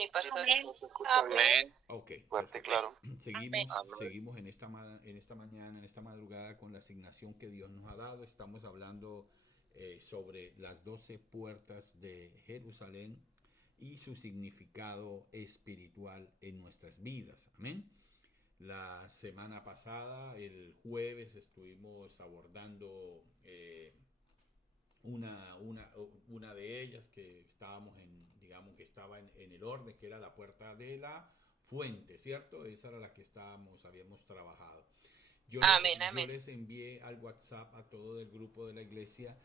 mi pastor. ¿Se escucha bien? Amén. Ok, Fuerte, perfecto. claro. Seguimos, Amén. seguimos en esta mañana, en esta madrugada con la asignación que Dios nos ha dado. Estamos hablando sobre las 12 puertas de Jerusalén y su significado espiritual en nuestras vidas. Amén. La semana pasada, el jueves, estuvimos abordando una de ellas que estábamos digamos que estaba en el orden, que era la puerta de la fuente, ¿cierto? Esa era la que habíamos trabajado. Amén, Yo amén. les envié al WhatsApp a todo el grupo de la iglesia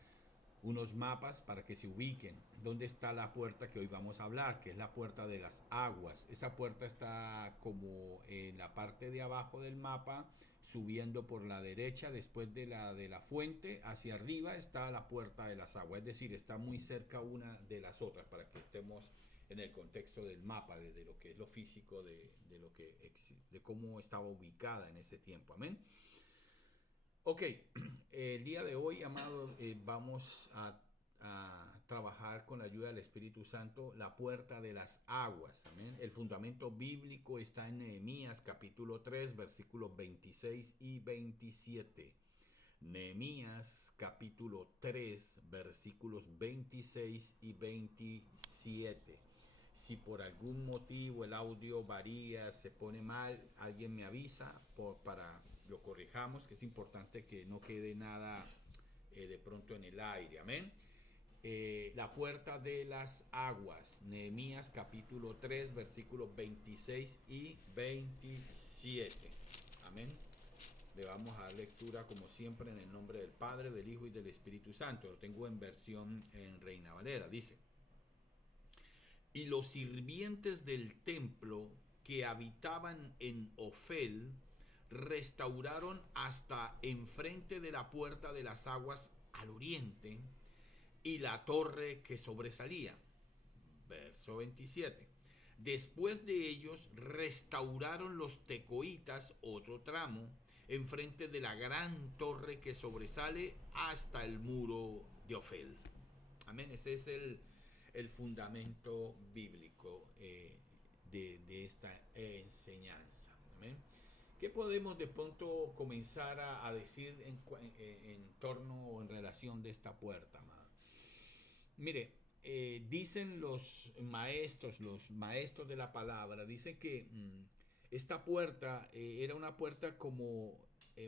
unos mapas para que se ubiquen dónde está la puerta que hoy vamos a hablar, que es la puerta de las aguas. Esa puerta está como en la parte de abajo del mapa, subiendo por la derecha, después de la fuente, hacia arriba está la puerta de las aguas, es decir, está muy cerca una de las otras, para que estemos en el contexto del mapa, de lo que es lo físico, de cómo estaba ubicada en ese tiempo. Amén. Ok, el día de hoy, amado, vamos a trabajar con la ayuda del Espíritu Santo la puerta de las aguas. ¿Amén? El fundamento bíblico está en Nehemías capítulo 3, versículos 26 y 27. Nehemías capítulo 3, versículos 26 y 27. Si por algún motivo el audio varía, se pone mal, alguien me avisa para lo corrijamos, que es importante que no quede nada de pronto en el aire. Amén. La puerta de las aguas, Nehemías capítulo 3, versículos 26 y 27. Amén. Le vamos a dar lectura como siempre en el nombre del Padre, del Hijo y del Espíritu Santo. Lo tengo en versión en Reina Valera. Dice: y los sirvientes del templo que habitaban en Ofel restauraron hasta enfrente de la puerta de las aguas al oriente y la torre que sobresalía. Verso 27. Después de ellos restauraron los tecoitas otro tramo enfrente de la gran torre que sobresale hasta el muro de Ofel. Amén. Ese es el fundamento bíblico de esta enseñanza. Amén. ¿Qué podemos de pronto comenzar a decir en torno o en relación de esta puerta, amado? Mire, dicen los maestros de la palabra, dicen que esta puerta era una puerta como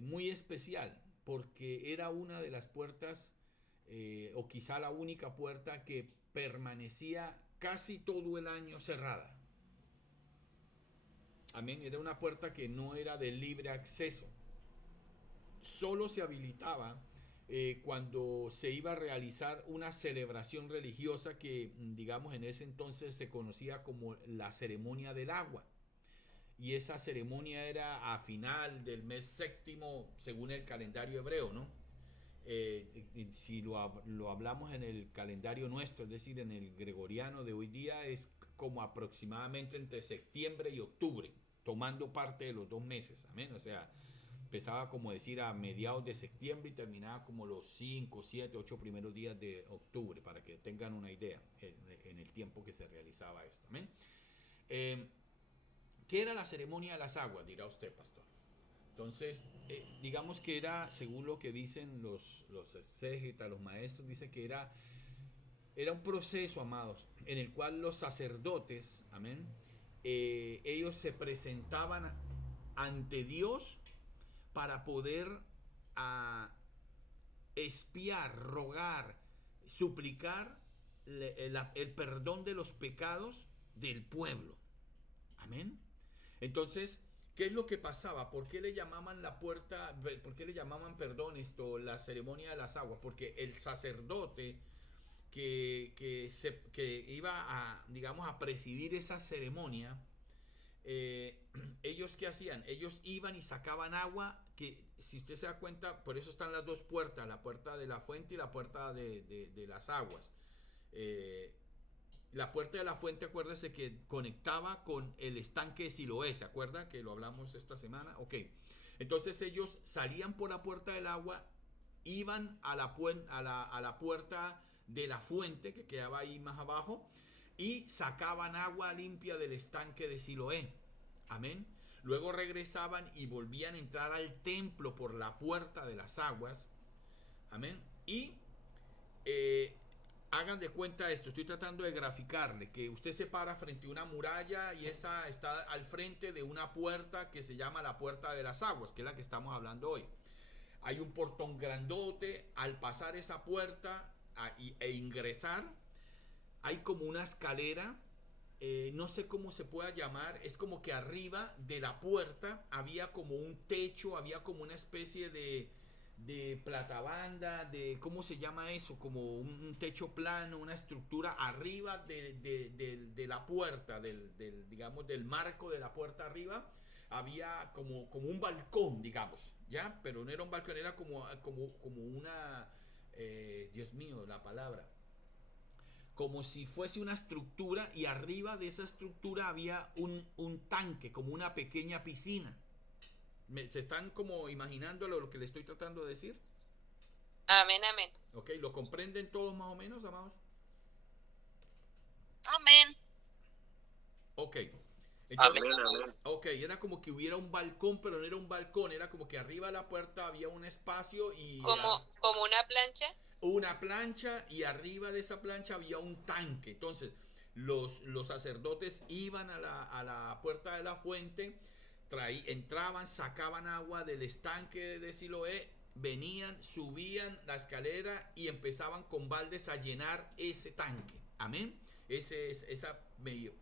muy especial, porque era una de las puertas, o quizá la única puerta que permanecía casi todo el año cerrada. Amén, era una puerta que no era de libre acceso. Solo se habilitaba cuando se iba a realizar una celebración religiosa que, digamos, en ese entonces se conocía como la ceremonia del agua. Y esa ceremonia era a final del mes séptimo según el calendario hebreo, ¿no? Si lo hablamos en el calendario nuestro, es decir, en el gregoriano de hoy día, es como aproximadamente entre septiembre y octubre, tomando parte de los 2 meses, amén. O sea, empezaba como decir a mediados de septiembre y terminaba como los 5, 7, 8 primeros días de octubre, para que tengan una idea en el tiempo que se realizaba esto, amén. ¿Qué era la ceremonia de las aguas? Dirá usted, pastor. Entonces, digamos que era, según lo que dicen los exégetas, los maestros, dice que era un proceso, amados, en el cual los sacerdotes, amén, ellos se presentaban ante Dios para poder espiar, rogar, suplicar el perdón de los pecados del pueblo. Amén. Entonces, ¿qué es lo que pasaba? ¿Por qué le llamaban la puerta, por qué le llamaban, perdón, la ceremonia de las aguas? Porque el sacerdote que iba a, digamos, a presidir esa ceremonia, ellos ¿qué hacían? Ellos iban y sacaban agua, que si usted se da cuenta, por eso están las dos puertas, la puerta de la fuente y la puerta de las aguas. La puerta de la fuente, acuérdese que conectaba con el estanque de Siloé, ¿se acuerda? Que lo hablamos esta semana. Ok, entonces ellos salían por la puerta del agua, iban a la puerta de la fuente que quedaba ahí más abajo, y sacaban agua limpia del estanque de Siloé. Amén. Luego regresaban y volvían a entrar al templo por la puerta de las aguas. Amén. Y hagan de cuenta esto, estoy tratando de graficarle, que usted se para frente a una muralla y esa está al frente de una puerta que se llama la puerta de las aguas, que es la que estamos hablando hoy. Hay un portón grandote, al pasar esa puerta e ingresar, hay como una escalera, no sé cómo se pueda llamar, es como que arriba de la puerta había como un techo, había como una especie de platabanda, de ¿cómo se llama eso? Como un techo plano, una estructura arriba de la puerta, digamos, del marco de la puerta arriba, había como un balcón, digamos, ¿ya? Pero no era un balcón, era como una, Dios mío, la palabra, como si fuese una estructura y arriba de esa estructura había un tanque, como una pequeña piscina. ¿Se están como imaginando lo que le estoy tratando de decir? Amén, amén. Ok, ¿lo comprenden todos más o menos, amados? Amén. Ok, entonces, Amén, amén. ok, era como que hubiera un balcón, pero no era un balcón, era como que arriba de la puerta había un espacio y Como una plancha. una plancha y arriba de esa plancha había un tanque. Entonces, los sacerdotes iban a la puerta de la fuente, entraban, sacaban agua del estanque de Siloé, venían, subían la escalera y empezaban con baldes a llenar ese tanque. Amén. Esa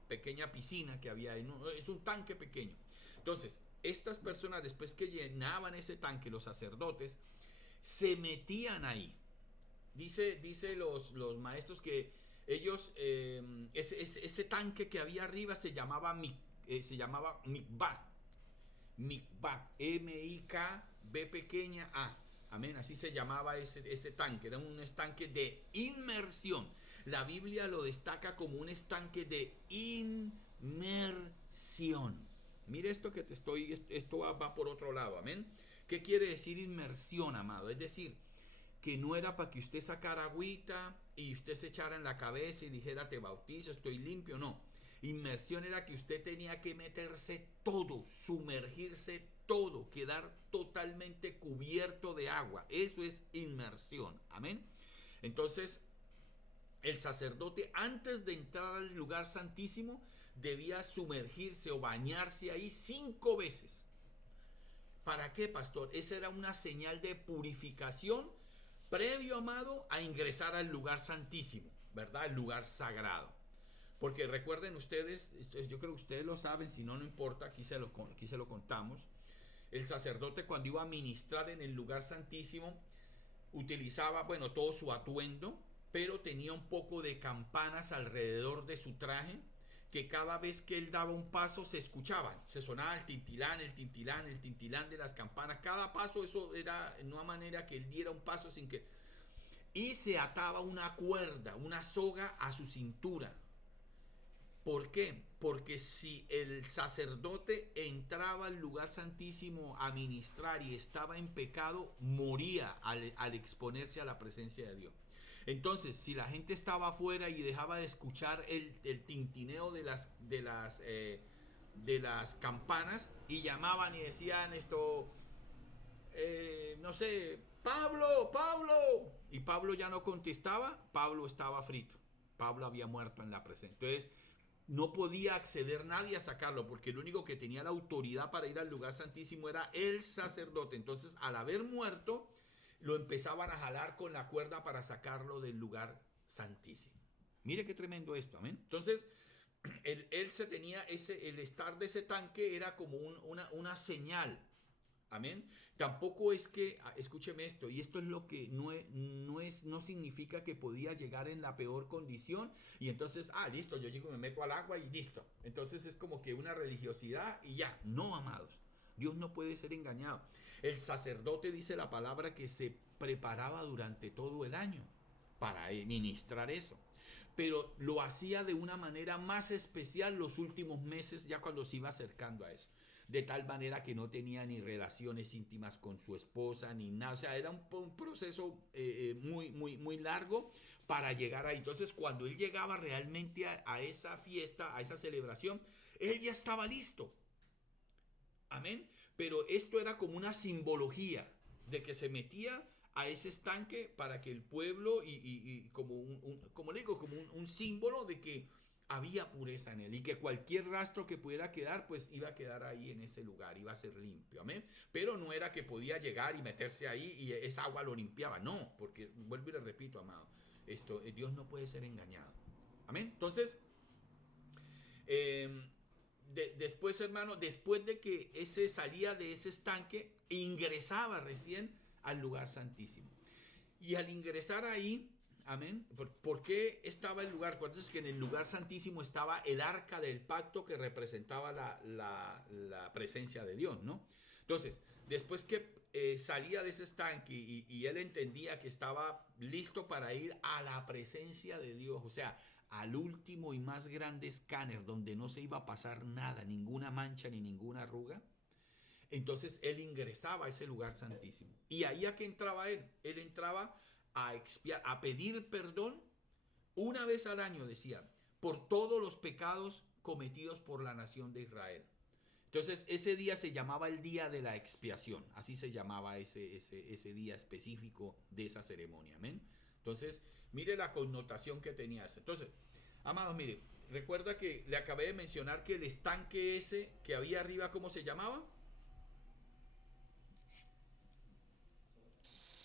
pequeña piscina que había ahí, no, es un tanque pequeño. Entonces, estas personas, después que llenaban ese tanque, los sacerdotes, se metían ahí. Dice los maestros que ellos, ese tanque que había arriba se llamaba Mikvah. Mikvah, M-I-K-B pequeña A. Amén, así se llamaba ese tanque. Era un estanque de inmersión. La Biblia lo destaca como un estanque de inmersión. Mire esto que esto va por otro lado, amén. ¿Qué quiere decir inmersión, amado? Es decir, que no era para que usted sacara agüita y usted se echara en la cabeza y dijera te bautizo, estoy limpio, no. Inmersión era que usted tenía que meterse todo, sumergirse todo, quedar totalmente cubierto de agua. Eso es inmersión, amén. Entonces, el sacerdote antes de entrar al lugar santísimo debía sumergirse o bañarse ahí 5 veces. ¿Para qué, pastor? Esa era una señal de purificación previo, amado, a ingresar al lugar santísimo, ¿verdad? El lugar sagrado. Porque recuerden ustedes, yo creo que ustedes lo saben, si no, no importa, aquí se lo contamos. El sacerdote cuando iba a ministrar en el lugar santísimo utilizaba, bueno, todo su atuendo, pero tenía un poco de campanas alrededor de su traje, que cada vez que él daba un paso se escuchaban, se sonaba el tintilán, el tintilán, el tintilán de las campanas. Cada paso, eso era una manera que él diera un paso sin que... Y se ataba una cuerda, una soga a su cintura. ¿Por qué? Porque si el sacerdote entraba al lugar santísimo a ministrar y estaba en pecado, moría al exponerse a la presencia de Dios. Entonces, si la gente estaba afuera y dejaba de escuchar el tintineo de las campanas y llamaban y decían esto, no sé, Pablo, Pablo, y Pablo ya no contestaba, Pablo estaba frito. Pablo había muerto en la presencia. Entonces, no podía acceder nadie a sacarlo, porque el único que tenía la autoridad para ir al lugar santísimo era el sacerdote. Entonces, al haber muerto, lo empezaban a jalar con la cuerda para sacarlo del lugar santísimo. Mire qué tremendo esto, amén. Entonces, él se tenía el estar de ese tanque era como una señal. Amén. Tampoco es que, escúcheme esto, y esto es lo que no significa que podía llegar en la peor condición y entonces, listo, yo llego, me meto al agua y listo. Entonces es como que una religiosidad y ya. No, amados. Dios no puede ser engañado. El sacerdote dice la palabra que se preparaba durante todo el año para ministrar eso. Pero lo hacía de una manera más especial los últimos meses, ya cuando se iba acercando a eso. De tal manera que no tenía ni relaciones íntimas con su esposa, ni nada. O sea, era un proceso muy largo, para llegar ahí. Entonces, cuando él llegaba realmente a esa fiesta, a esa celebración, él ya estaba listo. Amén. Pero esto era como una simbología de que se metía a ese estanque para que el pueblo y como como le digo, como un símbolo de que había pureza en él y que cualquier rastro que pudiera quedar, pues iba a quedar ahí en ese lugar, iba a ser limpio. Amén. Pero no era que podía llegar y meterse ahí y esa agua lo limpiaba. No, porque vuelvo y le repito, amado, Dios no puede ser engañado. Amén. Entonces, después, hermano, después de que ese salía de ese estanque, ingresaba recién al lugar santísimo. Y al ingresar ahí, amén, ¿por qué estaba el lugar? Acuérdense que en el lugar santísimo estaba el arca del pacto que representaba la presencia de Dios, ¿no? Entonces, después que salía de ese estanque y él entendía que estaba listo para ir a la presencia de Dios, o sea, al último y más grande escáner donde no se iba a pasar nada, ninguna mancha ni ninguna arruga, entonces él ingresaba a ese lugar santísimo. Y ahí a qué entraba él. Él entraba a expiar, a pedir perdón una vez al año, decía, por todos los pecados cometidos por la nación de Israel. Entonces ese día se llamaba el día de la expiación. Así se llamaba ese día específico de esa ceremonia. Amén. Entonces, mire la connotación que tenía eso. Entonces, amados, mire, recuerda que le acabé de mencionar que el estanque ese que había arriba, ¿cómo se llamaba?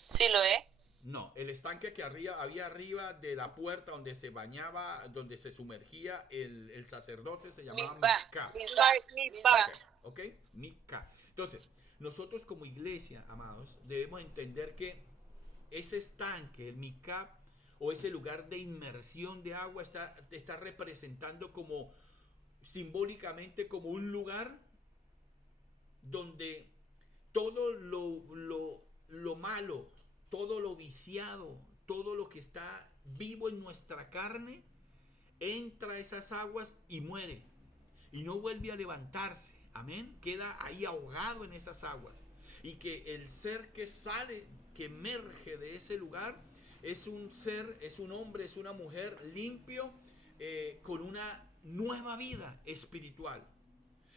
Sí lo es. No, el estanque que había arriba de la puerta donde se bañaba, donde se sumergía el sacerdote, se llamaba Miká. Mikvah. ¿Ok? Miká. Entonces, nosotros como iglesia, amados, debemos entender que ese estanque, el Miká, o ese lugar de inmersión de agua, está representando como simbólicamente como un lugar donde todo lo malo, todo lo viciado, todo lo que está vivo en nuestra carne, entra a esas aguas y muere. Y no vuelve a levantarse. Amén. Queda ahí ahogado en esas aguas. Y que el ser que sale, que emerge de ese lugar, es un ser, es un hombre, es una mujer limpio, con una nueva vida espiritual.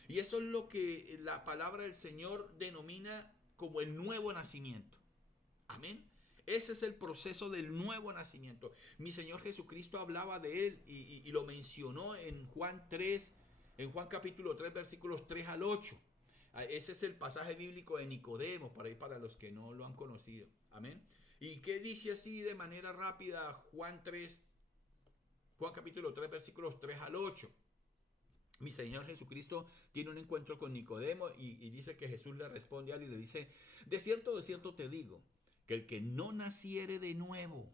Y eso es lo que la palabra del Señor denomina como el nuevo nacimiento. Amén. Ese es el proceso del nuevo nacimiento. Mi Señor Jesucristo hablaba de él y lo mencionó en Juan 3, en Juan capítulo 3, versículos 3 al 8. Ese es el pasaje bíblico de Nicodemo, para los que no lo han conocido. Amén. ¿Y qué dice así de manera rápida Juan capítulo 3, versículos 3 al 8? Mi Señor Jesucristo tiene un encuentro con Nicodemo y dice que Jesús le responde a él y le dice, de cierto te digo, que el que no naciere de nuevo,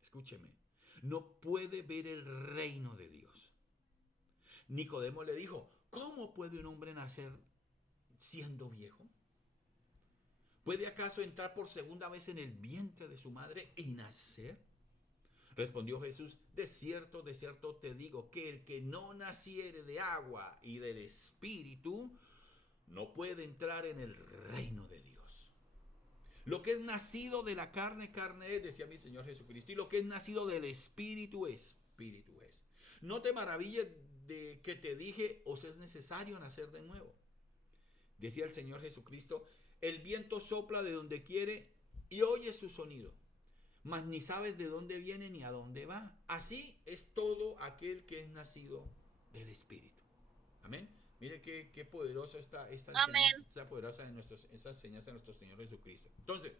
escúcheme, no puede ver el reino de Dios. Nicodemo le dijo, ¿cómo puede un hombre nacer siendo viejo? ¿Puede acaso entrar por segunda vez en el vientre de su madre y nacer? Respondió Jesús, de cierto te digo, que el que no naciere de agua y del Espíritu, no puede entrar en el reino de Dios. Lo que es nacido de la carne, carne es, decía mi Señor Jesucristo, y lo que es nacido del Espíritu, Espíritu es. No te maravilles de que te dije, os es necesario nacer de nuevo. Decía el Señor Jesucristo, el viento sopla de donde quiere y oye su sonido, mas ni sabes de dónde viene ni a dónde va. Así es todo aquel que es nacido del Espíritu. Amén. Mire qué poderosa esta enseñanza, poderosa esa enseñanza de nuestro Señor Jesucristo. Entonces,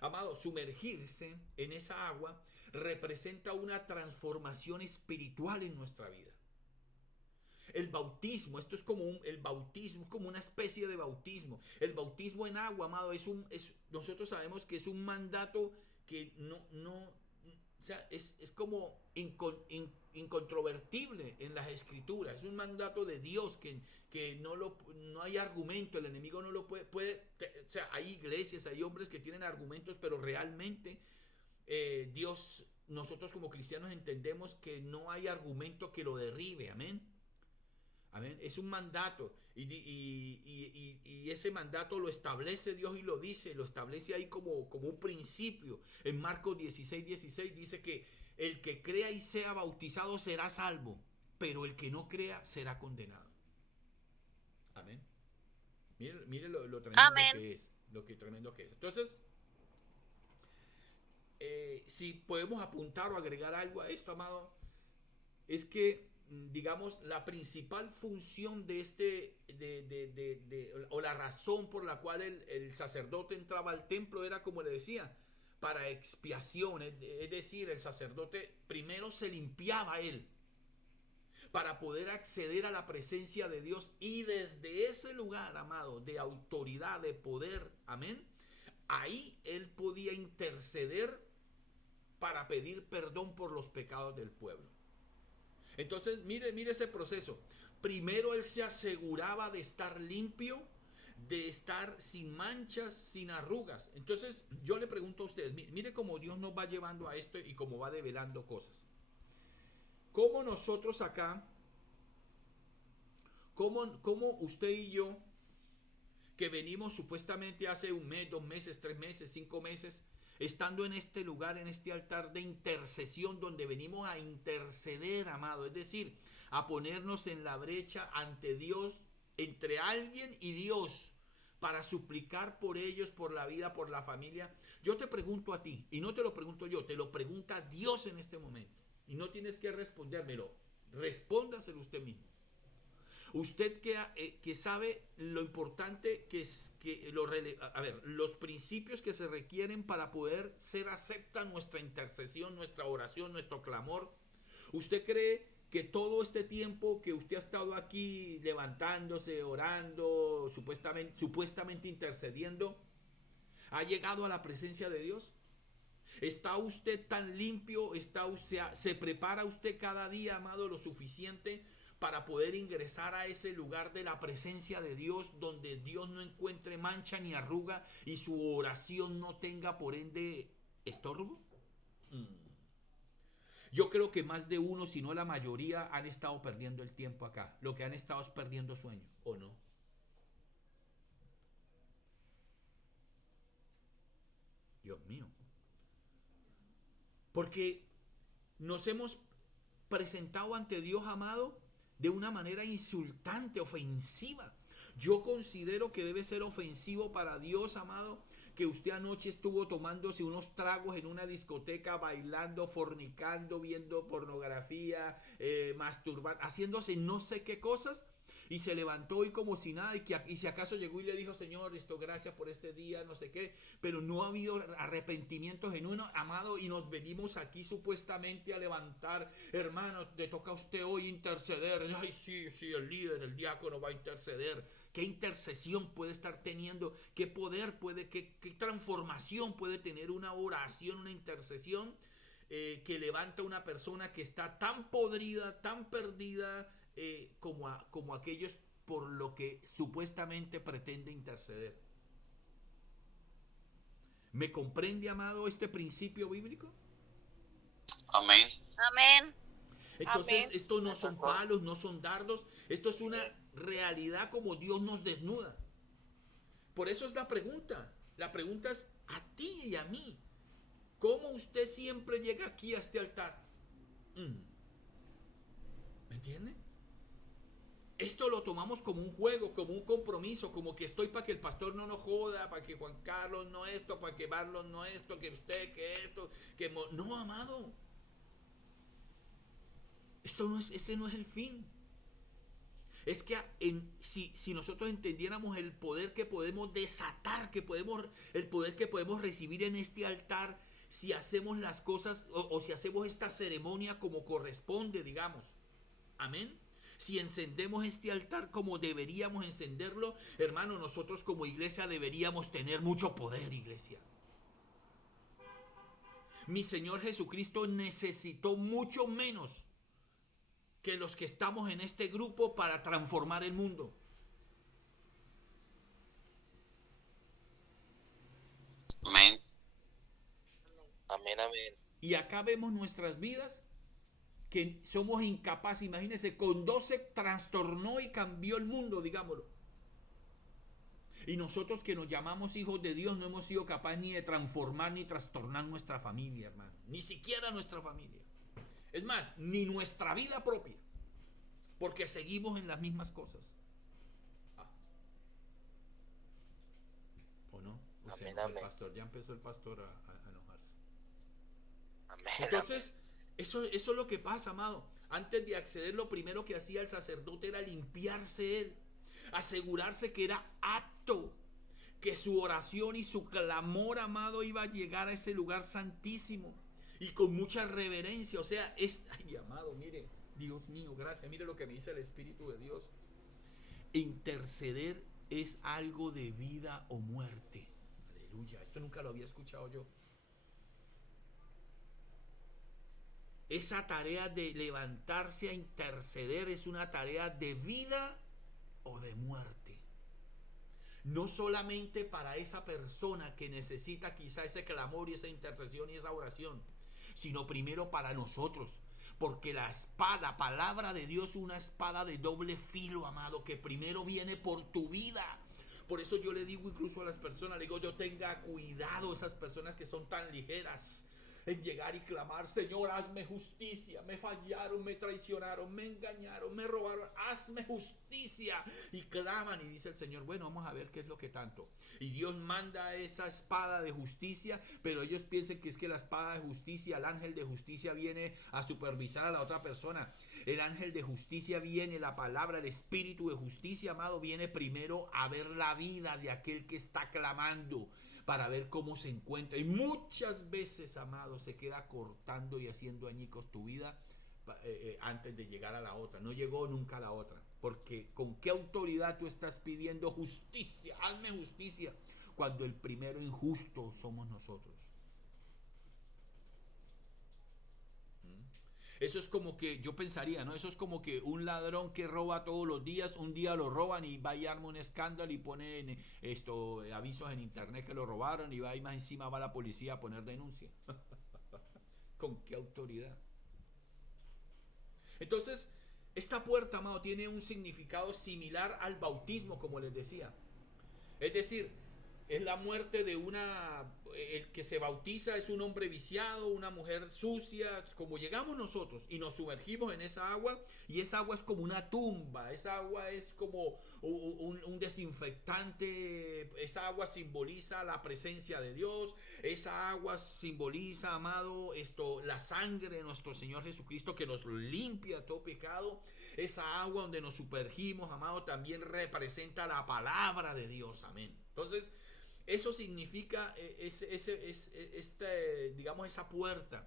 amado, sumergirse en esa agua representa una transformación espiritual en nuestra vida. El bautismo, esto es como el bautismo, como una especie de bautismo. El bautismo en agua, amado, nosotros sabemos que es un mandato que o sea, es como incontrovertible en las escrituras. Es un mandato de Dios que no hay argumento, el enemigo no lo puede, o sea, hay iglesias, hay hombres que tienen argumentos, pero realmente Dios, nosotros como cristianos entendemos que no hay argumento que lo derribe, amén. Amén. Es un mandato y ese mandato lo establece Dios y lo establece ahí como un principio. En Marcos 16 dice El que crea y sea bautizado será salvo, pero el que no crea será condenado. Amén. Mire lo tremendo Amén. que es. Tremendo que es. Entonces, si podemos apuntar o agregar algo a esto, amado, es que, digamos, la principal función de o la razón por la cual el sacerdote entraba al templo era, como le decía, para expiación. Es decir, el sacerdote primero se limpiaba él para poder acceder a la presencia de Dios, y desde ese lugar, amado, de autoridad, de poder, amén, ahí él podía interceder para pedir perdón por los pecados del pueblo. Entonces, mire ese proceso. Primero él se aseguraba de estar limpio, de estar sin manchas, sin arrugas. Entonces, yo le pregunto a ustedes, mire cómo Dios nos va llevando a esto y cómo va develando cosas. ¿Cómo nosotros acá, cómo usted y yo, que venimos supuestamente hace un mes, 2 meses, 3 meses, 5 meses, estando en este lugar, en este altar de intercesión, donde venimos a interceder, amado, es decir, a ponernos en la brecha ante Dios, entre alguien y Dios, para suplicar por ellos, por la vida, por la familia? Yo te pregunto a ti, y no te lo pregunto yo, te lo pregunta Dios en este momento, y no tienes que respondérmelo, respóndaselo usted mismo. Usted que sabe lo importante que es, los principios que se requieren para poder ser acepta nuestra intercesión, nuestra oración, nuestro clamor. ¿Usted cree que todo este tiempo que usted ha estado aquí levantándose, orando, supuestamente intercediendo, ha llegado a la presencia de Dios? ¿Está usted tan limpio? ¿Se prepara usted cada día, amado, lo suficiente para poder ingresar a ese lugar de la presencia de Dios, donde Dios no encuentre mancha ni arruga y su oración no tenga por ende estorbo? Yo creo que más de uno, si no la mayoría, han estado perdiendo el tiempo acá. Lo que han estado es perdiendo sueño, ¿o no? Dios mío. Porque nos hemos presentado ante Dios, amado, de una manera insultante, ofensiva. Yo considero que debe ser ofensivo para Dios, amado, que usted anoche estuvo tomándose unos tragos en una discoteca, bailando, fornicando, viendo pornografía, masturbando, haciéndose no sé qué cosas, y se levantó hoy como si nada, y si acaso llegó y le dijo: Señor, gracias por este día, no sé qué, pero no ha habido arrepentimiento genuino, amado, y nos venimos aquí supuestamente a levantar. Hermano, te toca a usted hoy interceder. Ay, sí, el líder, el diácono va a interceder. ¿Qué intercesión puede estar teniendo? ¿Qué poder qué transformación puede tener una oración, una intercesión que levanta a una persona que está tan podrida, tan perdida, como aquellos por lo que supuestamente pretende interceder? ¿Me comprende, amado, este principio bíblico? Amén. Amén. Entonces, esto no son palos, no son dardos. Esto es una realidad como Dios nos desnuda. Por eso es la pregunta. La pregunta es a ti y a mí: ¿cómo usted siempre llega aquí a este altar? ¿Me entiende? Esto lo tomamos como un juego, como un compromiso, como que estoy para que el pastor no nos joda, para que Juan Carlos no esto, para que Marlon no esto, que usted que esto, no, amado. Ese no es el fin. Es que si nosotros entendiéramos el poder que podemos desatar, el poder que podemos recibir en este altar, si hacemos las cosas o si hacemos esta ceremonia como corresponde, digamos. Amén. Si encendemos este altar como deberíamos encenderlo, hermano, nosotros como iglesia deberíamos tener mucho poder, iglesia. Mi Señor Jesucristo necesitó mucho menos que los que estamos en este grupo para transformar el mundo. Amén. Amén, amén. Y acá vemos nuestras vidas que somos incapaces. Imagínense, con 12 trastornó y cambió el mundo, digámoslo. Y nosotros que nos llamamos hijos de Dios no hemos sido capaces ni de transformar ni trastornar nuestra familia, hermano. Ni siquiera nuestra familia. Es más, ni nuestra vida propia, porque seguimos en las mismas cosas. ¿O no? O sea, Amén, el amén. pastor, ya empezó el pastor a enojarse. Amén, Entonces, eso es lo que pasa, amado. Antes de acceder, lo primero que hacía el sacerdote era limpiarse él, asegurarse que era apto, que su oración y su clamor, amado, iba a llegar a ese lugar santísimo y con mucha reverencia. O sea, ay, amado, mire, Dios mío, gracias. Mire lo que me dice el Espíritu de Dios. Interceder es algo de vida o muerte. Aleluya, esto nunca lo había escuchado yo. Esa tarea de levantarse a interceder es una tarea de vida o de muerte. No solamente para esa persona que necesita quizá ese clamor y esa intercesión y esa oración, sino primero para nosotros. Porque la palabra de Dios es una espada de doble filo, amado, que primero viene por tu vida. Por eso yo le digo incluso a las personas, le digo, yo tenga cuidado, esas personas que son tan ligeras en llegar y clamar: Señor, hazme justicia, me fallaron, me traicionaron, me engañaron, me robaron, hazme justicia. Y claman y dice el Señor: bueno, vamos a ver qué es lo que tanto. Y Dios manda esa espada de justicia, pero ellos piensan que es que la espada de justicia, el ángel de justicia viene a supervisar a la otra persona. El ángel de justicia viene, la palabra, el espíritu de justicia, amado, viene primero a ver la vida de aquel que está clamando, para ver cómo se encuentra. Y muchas veces, amado, se queda cortando y haciendo añicos tu vida antes de llegar a la otra. No llegó nunca a la otra. Porque ¿con qué autoridad tú estás pidiendo justicia? Hazme justicia, cuando el primero injusto somos nosotros. Eso es como que, yo pensaría, ¿no? Eso es como que un ladrón que roba todos los días, un día lo roban y va y arma un escándalo y pone avisos en internet que lo robaron, y va y más encima va la policía a poner denuncia. ¿Con qué autoridad? Entonces, esta puerta, amado, tiene un significado similar al bautismo, como les decía. Es decir, es la muerte de el que se bautiza es un hombre viciado, una mujer sucia. Como llegamos nosotros y nos sumergimos en esa agua, y esa agua es como una tumba, esa agua es como un desinfectante, esa agua simboliza la presencia de Dios, esa agua simboliza, amado, la sangre de nuestro Señor Jesucristo, que nos limpia de todo pecado. Esa agua donde nos sumergimos, amado, también representa la palabra de Dios, amén. Entonces, eso significa digamos, esa puerta.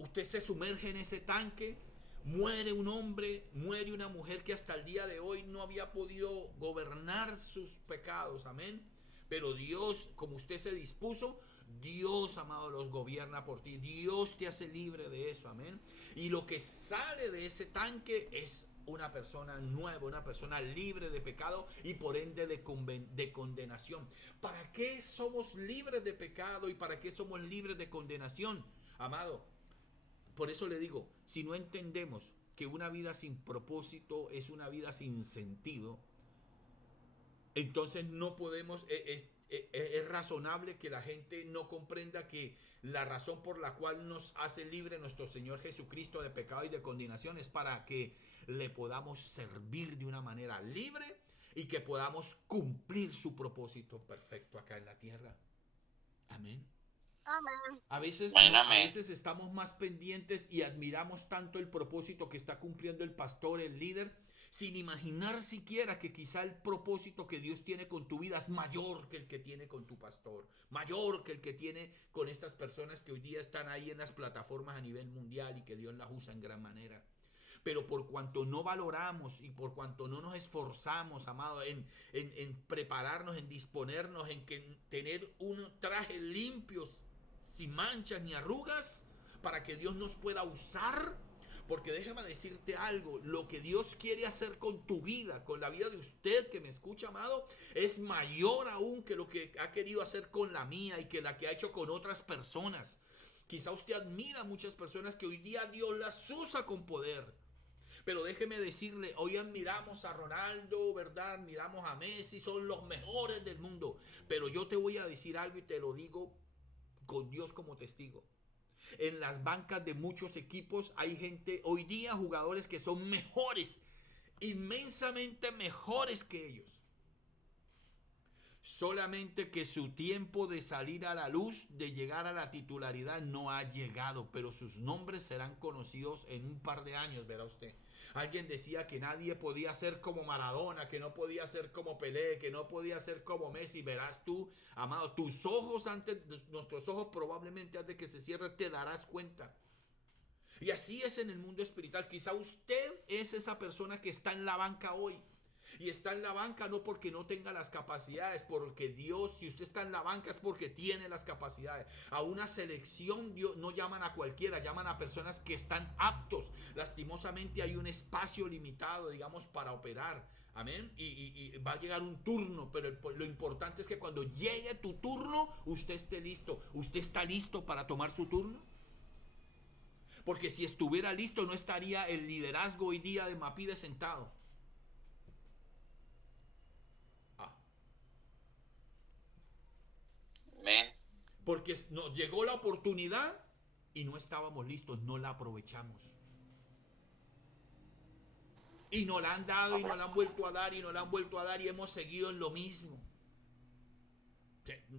Usted se sumerge en ese tanque, muere un hombre, muere una mujer que hasta el día de hoy no había podido gobernar sus pecados, amén. Pero Dios, como usted se dispuso, Dios, amado, los gobierna por ti. Dios te hace libre de eso, amén. Y lo que sale de ese tanque es una persona nueva, una persona libre de pecado y por ende de condenación. ¿Para qué somos libres de pecado y para qué somos libres de condenación, amado? Por eso le digo, si no entendemos que una vida sin propósito es una vida sin sentido, entonces no podemos, es razonable que la gente no comprenda que la razón por la cual nos hace libre nuestro Señor Jesucristo de pecado y de condenación es para que le podamos servir de una manera libre y que podamos cumplir su propósito perfecto acá en la tierra. Amén. amén. A veces, Amén, a amén. veces estamos más pendientes y admiramos tanto el propósito que está cumpliendo el pastor, el líder, sin imaginar siquiera que quizá el propósito que Dios tiene con tu vida es mayor que el que tiene con tu pastor, mayor que el que tiene con estas personas que hoy día están ahí en las plataformas a nivel mundial y que Dios las usa en gran manera. Pero por cuanto no valoramos y por cuanto no nos esforzamos, amado, en prepararnos, en disponernos, en tener un traje limpio, sin manchas ni arrugas, para que Dios nos pueda usar. Porque déjame decirte algo, lo que Dios quiere hacer con tu vida, con la vida de usted que me escucha, amado, es mayor aún que lo que ha querido hacer con la mía y que la que ha hecho con otras personas. Quizá usted admira a muchas personas que hoy día Dios las usa con poder. Pero déjeme decirle, hoy admiramos a Ronaldo, ¿verdad? Admiramos a Messi, son los mejores del mundo. Pero yo te voy a decir algo y te lo digo con Dios como testigo. en las bancas de muchos equipos hay gente, hoy día jugadores que son mejores, inmensamente mejores que ellos. Solamente que su tiempo de salir a la luz, de llegar a la titularidad, no ha llegado, pero sus nombres serán conocidos en un par de años, verá usted. Alguien decía que nadie podía ser como Maradona, que no podía ser como Pelé, que no podía ser como Messi. Verás tú, amado, tus ojos nuestros ojos probablemente antes de que se cierre te darás cuenta. Y así es en el mundo espiritual. Quizá usted es esa persona que está en la banca hoy. Y está en la banca no porque no tenga las capacidades, porque Dios, si usted está en la banca es porque tiene las capacidades. A una selección Dios no llaman a cualquiera, llaman a personas que están aptos. Lastimosamente hay un espacio limitado, digamos, para operar. Amén. Y va a llegar un turno, pero lo importante es que cuando llegue tu turno, usted esté listo. ¿Usted está listo para tomar su turno? Porque si estuviera listo, no estaría el liderazgo hoy día de Mapide sentado. Amén. Porque nos llegó la oportunidad y no estábamos listos, no la aprovechamos. Y nos la han dado y nos la han vuelto a dar y nos la han vuelto a dar y hemos seguido en lo mismo.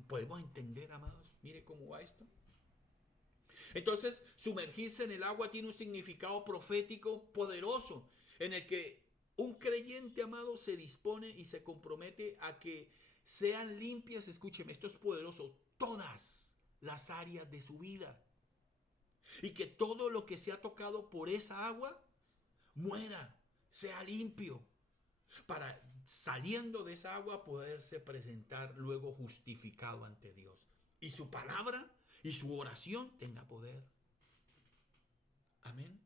¿Podemos entender, amados? Mire cómo va esto. Entonces, sumergirse en el agua tiene un significado profético poderoso, en el que un creyente, amado, se dispone y se compromete a que sean limpias, escúcheme, esto es poderoso, todas las áreas de su vida. Y que todo lo que sea tocado por esa agua muera, sea limpio, para saliendo de esa agua poderse presentar luego justificado ante Dios. Y su palabra y su oración tenga poder. Amén.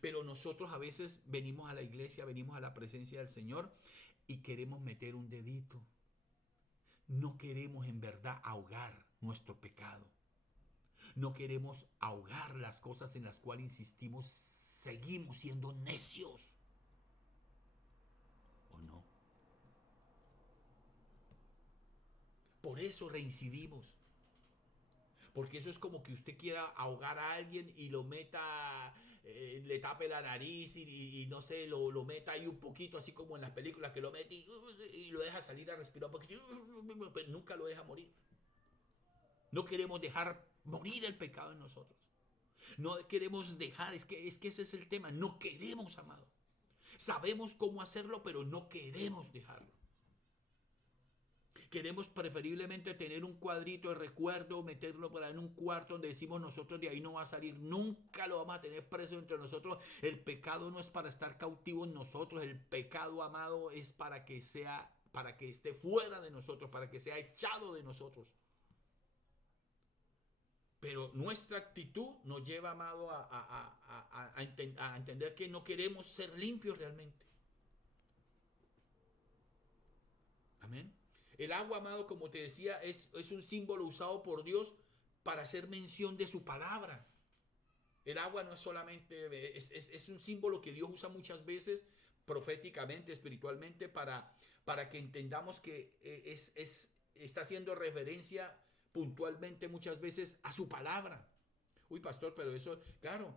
Pero nosotros a veces venimos a la iglesia, venimos a la presencia del Señor y queremos meter un dedito. No queremos en verdad ahogar nuestro pecado. No queremos ahogar las cosas en las cuales insistimos, seguimos siendo necios. ¿O no? Por eso reincidimos. Porque eso es como que usted quiera ahogar a alguien y lo meta, le tape la nariz y no sé, lo meta ahí un poquito, así como en las películas que lo mete y lo deja salir a respirar un poquito, pero nunca lo deja morir. No queremos dejar morir el pecado en nosotros. No queremos dejar, es que ese es el tema, no queremos, amado. Sabemos cómo hacerlo, pero no queremos dejarlo. Queremos preferiblemente tener un cuadrito de recuerdo, meterlo por ahí en un cuarto donde decimos nosotros de ahí no va a salir, nunca lo vamos a tener preso entre nosotros. El pecado no es para estar cautivo en nosotros, el pecado, amado, es para que esté fuera de nosotros, para que sea echado de nosotros. Pero nuestra actitud nos lleva, amado, a entender que no queremos ser limpios realmente. Amén. El agua, amado, como te decía, es un símbolo usado por Dios para hacer mención de su palabra. El agua no es solamente, es un símbolo que Dios usa muchas veces proféticamente, espiritualmente, para que entendamos que está haciendo referencia puntualmente muchas veces a su palabra. Uy, pastor, pero eso, claro,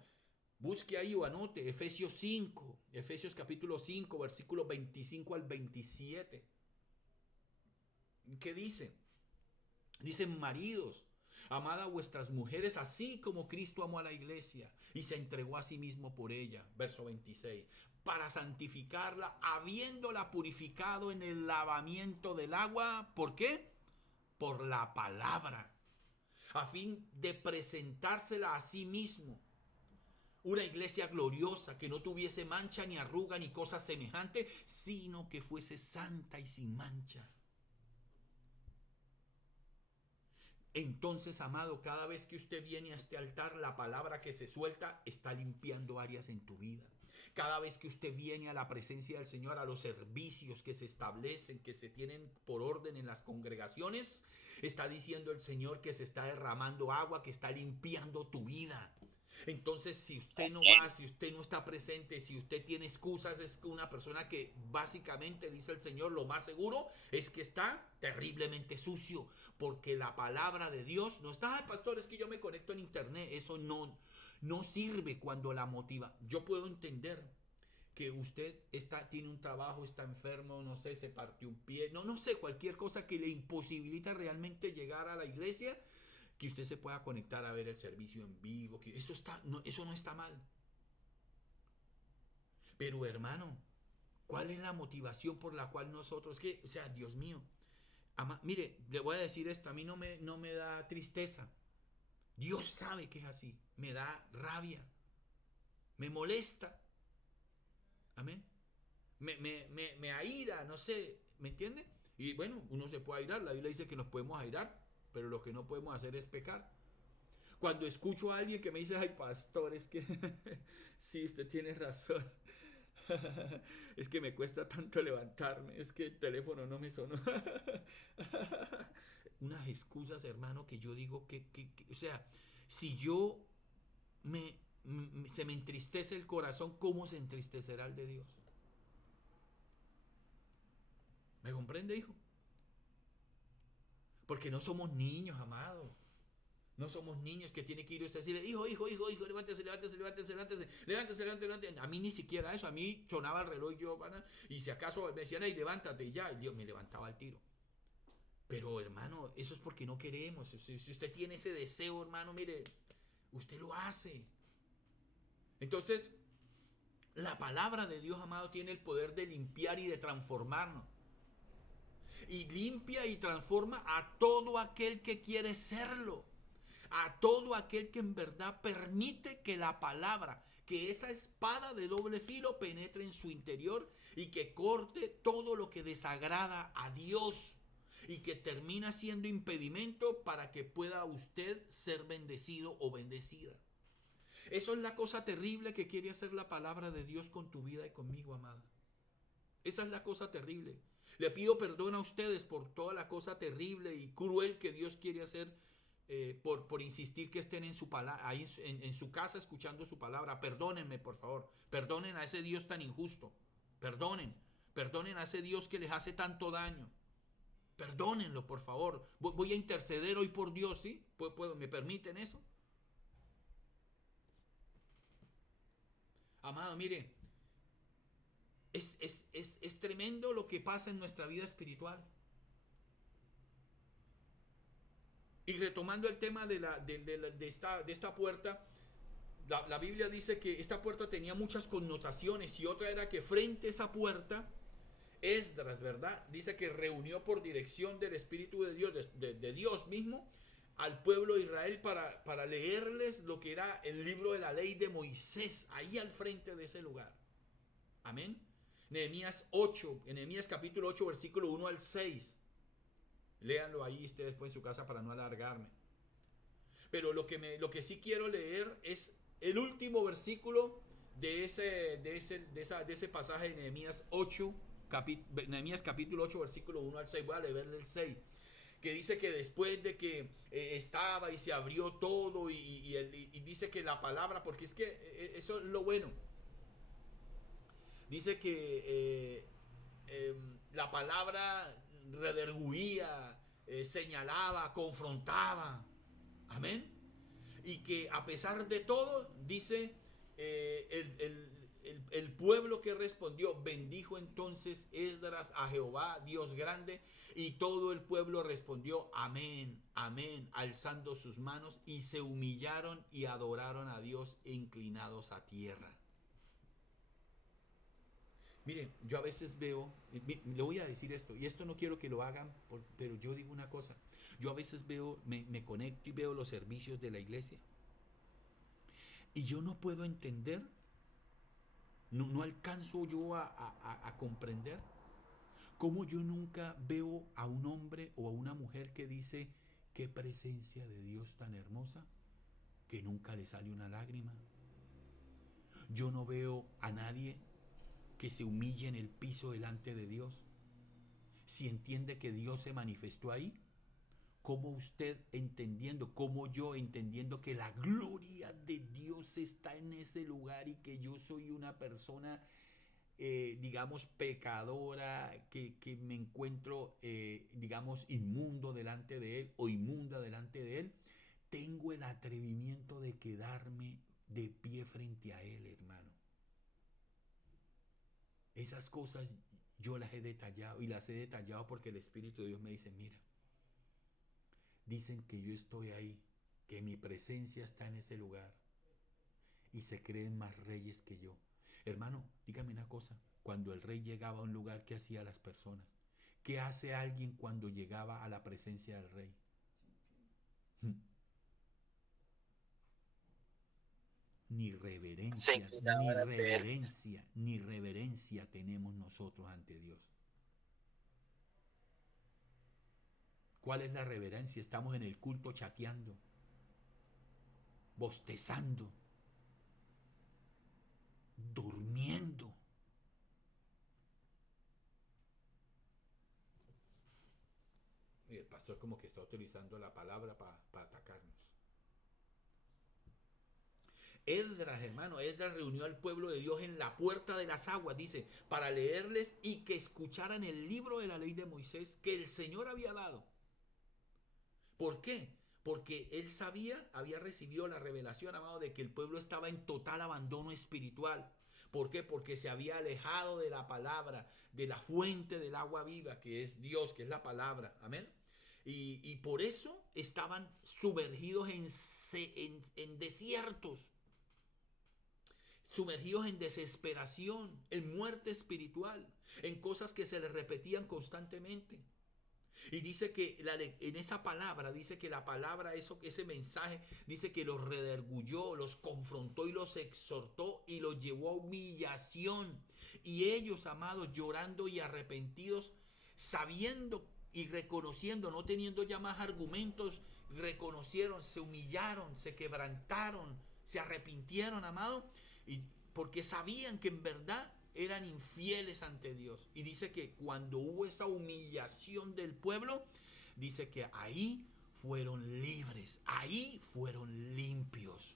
busque ahí o anote Efesios capítulo 5, versículos 25 al 27. ¿Qué dice? Dicen: maridos, amad a vuestras mujeres así como Cristo amó a la iglesia y se entregó a sí mismo por ella. Verso 26. Para santificarla, habiéndola purificado en el lavamiento del agua. ¿Por qué? Por la palabra, a fin de presentársela a sí mismo. Una iglesia gloriosa, que no tuviese mancha ni arruga ni cosa semejante, sino que fuese santa y sin mancha. Entonces, amado, cada vez que usted viene a este altar, la palabra que se suelta está limpiando áreas en tu vida. Cada vez que usted viene a la presencia del Señor, a los servicios que se establecen, que se tienen por orden en las congregaciones, está diciendo el Señor que se está derramando agua, que está limpiando tu vida. Entonces, si usted no Amén. va, si usted no está presente, si usted tiene excusas, es una persona que básicamente, dice el Señor, lo más seguro es que está terriblemente sucio, porque la palabra de Dios no está. Ay, pastor, es que yo me conecto en internet. Eso no sirve cuando la motiva. Yo puedo entender que usted tiene un trabajo, está enfermo, no sé, se partió un pie, no sé, cualquier cosa que le imposibilita realmente llegar a la iglesia, que usted se pueda conectar a ver el servicio en vivo, que eso no está mal. Pero hermano, ¿cuál es la motivación por la cual nosotros, o sea, Dios mío, mire, le voy a decir esto, a mí no me da tristeza. Dios sabe que es así, me da rabia, me molesta, amén. Me aira, no sé, ¿me entiende? Y bueno, uno se puede airar, la Biblia dice que nos podemos airar, pero lo que no podemos hacer es pecar. Cuando escucho a alguien que me dice, ay pastor, es que sí, usted tiene razón. Es que me cuesta tanto levantarme, es que el teléfono no me sonó. Unas excusas, hermano, que yo digo o sea, si yo se me entristece el corazón, ¿cómo se entristecerá el de Dios? ¿Me comprende, hijo? Porque no somos niños, amado. No somos niños que tiene que ir usted a decirle, hijo, levántese, levántese, levántese, levántese, levántese, levántese, levántese. A mí ni siquiera eso, a mí sonaba el reloj yo, y si acaso me decían, ay, levántate, y ya, Dios me levantaba al tiro. Pero hermano, eso es porque no queremos. Si usted tiene ese deseo, hermano, mire, usted lo hace. Entonces, la palabra de Dios, amado, tiene el poder de limpiar y de transformarnos. Y limpia y transforma a todo aquel que quiere serlo. A todo aquel que en verdad permite que la palabra, que esa espada de doble filo penetre en su interior y que corte todo lo que desagrada a Dios y que termina siendo impedimento para que pueda usted ser bendecido o bendecida. Eso es la cosa terrible que quiere hacer la palabra de Dios con tu vida y conmigo, amada. Esa es la cosa terrible. Le pido perdón a ustedes por toda la cosa terrible y cruel que Dios quiere hacer por insistir que estén en su ahí en su casa escuchando su palabra. Perdónenme, por favor. Perdonen a ese Dios tan injusto. Perdonen. Perdonen a ese Dios que les hace tanto daño. Perdónenlo, por favor. Voy a interceder hoy por Dios, ¿sí? ¿Me permiten eso? Amado, mire, es tremendo lo que pasa en nuestra vida espiritual. Y retomando el tema de esta puerta, la Biblia dice que esta puerta tenía muchas connotaciones y otra era que frente a esa puerta, Esdras, ¿verdad? Dice que reunió por dirección del Espíritu de Dios, de Dios mismo, al pueblo de Israel para leerles lo que era el libro de la ley de Moisés, ahí al frente de ese lugar. Amén. Nehemías 8, Nehemías capítulo 8, versículo 1 al 6. Léanlo ahí ustedes después en su casa para no alargarme. Pero lo que sí quiero leer es el último versículo de ese pasaje de Nehemías 8, Nehemías capítulo 8, versículo 1 al 6. Voy a leerle el 6. Que dice que después de que estaba y se abrió todo y dice que la palabra, porque es que eso es lo bueno. Dice que la palabra redarguía, señalaba, confrontaba. Amén. Y que a pesar de todo, dice el pueblo que respondió, bendijo entonces Esdras a Jehová, Dios grande, y todo el pueblo respondió, amén, amén, alzando sus manos y se humillaron y adoraron a Dios inclinados a tierra. Mire, yo a veces veo, le voy a decir esto, y esto no quiero que lo hagan, pero yo digo una cosa, yo a veces veo, me conecto y veo los servicios de la iglesia, y yo no puedo entender, no alcanzo yo a comprender cómo yo nunca veo a un hombre o a una mujer que dice, qué presencia de Dios tan hermosa, que nunca le sale una lágrima. Yo no veo a nadie que se humille en el piso delante de Dios, si entiende que Dios se manifestó ahí, Cómo usted entendiendo, cómo yo entendiendo que la gloria de Dios está en ese lugar y que yo soy una persona, digamos, pecadora, que me encuentro, digamos, inmundo delante de Él o inmunda delante de Él, tengo el atrevimiento de quedarme de pie frente a Él, hermano. Esas cosas yo las he detallado y las he detallado porque el Espíritu de Dios me dice, mira, dicen que yo estoy ahí, que mi presencia está en ese lugar y se creen más reyes que yo. Hermano, dígame una cosa, cuando el rey llegaba a un lugar, ¿qué hacía las personas? ¿Qué hace alguien cuando llegaba a la presencia del rey? Ni Se reverencia, ni inclinaban ante él. reverencia, ni reverencia tenemos nosotros ante Dios. ¿Cuál es la reverencia? Estamos en el culto chateando, bostezando, durmiendo. Y el pastor como que está utilizando la palabra para atacarnos. Esdras, hermano, Esdras reunió al pueblo de Dios en la puerta de las aguas, dice, para leerles y que escucharan el libro de la ley de Moisés que el Señor había dado. ¿Por qué? Porque él sabía, había recibido la revelación, amado, de que el pueblo estaba en total abandono espiritual. ¿Por qué? Porque se había alejado de la palabra, de la fuente del agua viva, que es Dios, que es la palabra. Amén. Y por eso estaban sumergidos en desiertos, sumergidos en desesperación, en muerte espiritual, en cosas que se les repetían constantemente. Y dice que en esa palabra, dice que la palabra, ese mensaje, dice que los redarguyó, los confrontó y los exhortó y los llevó a humillación. Y ellos, amados, llorando y arrepentidos, sabiendo y reconociendo, no teniendo ya más argumentos, reconocieron, se humillaron, se quebrantaron, se arrepintieron, amados, y porque sabían que en verdad eran infieles ante Dios. Y dice que cuando hubo esa humillación del pueblo, dice que ahí fueron libres, ahí fueron limpios.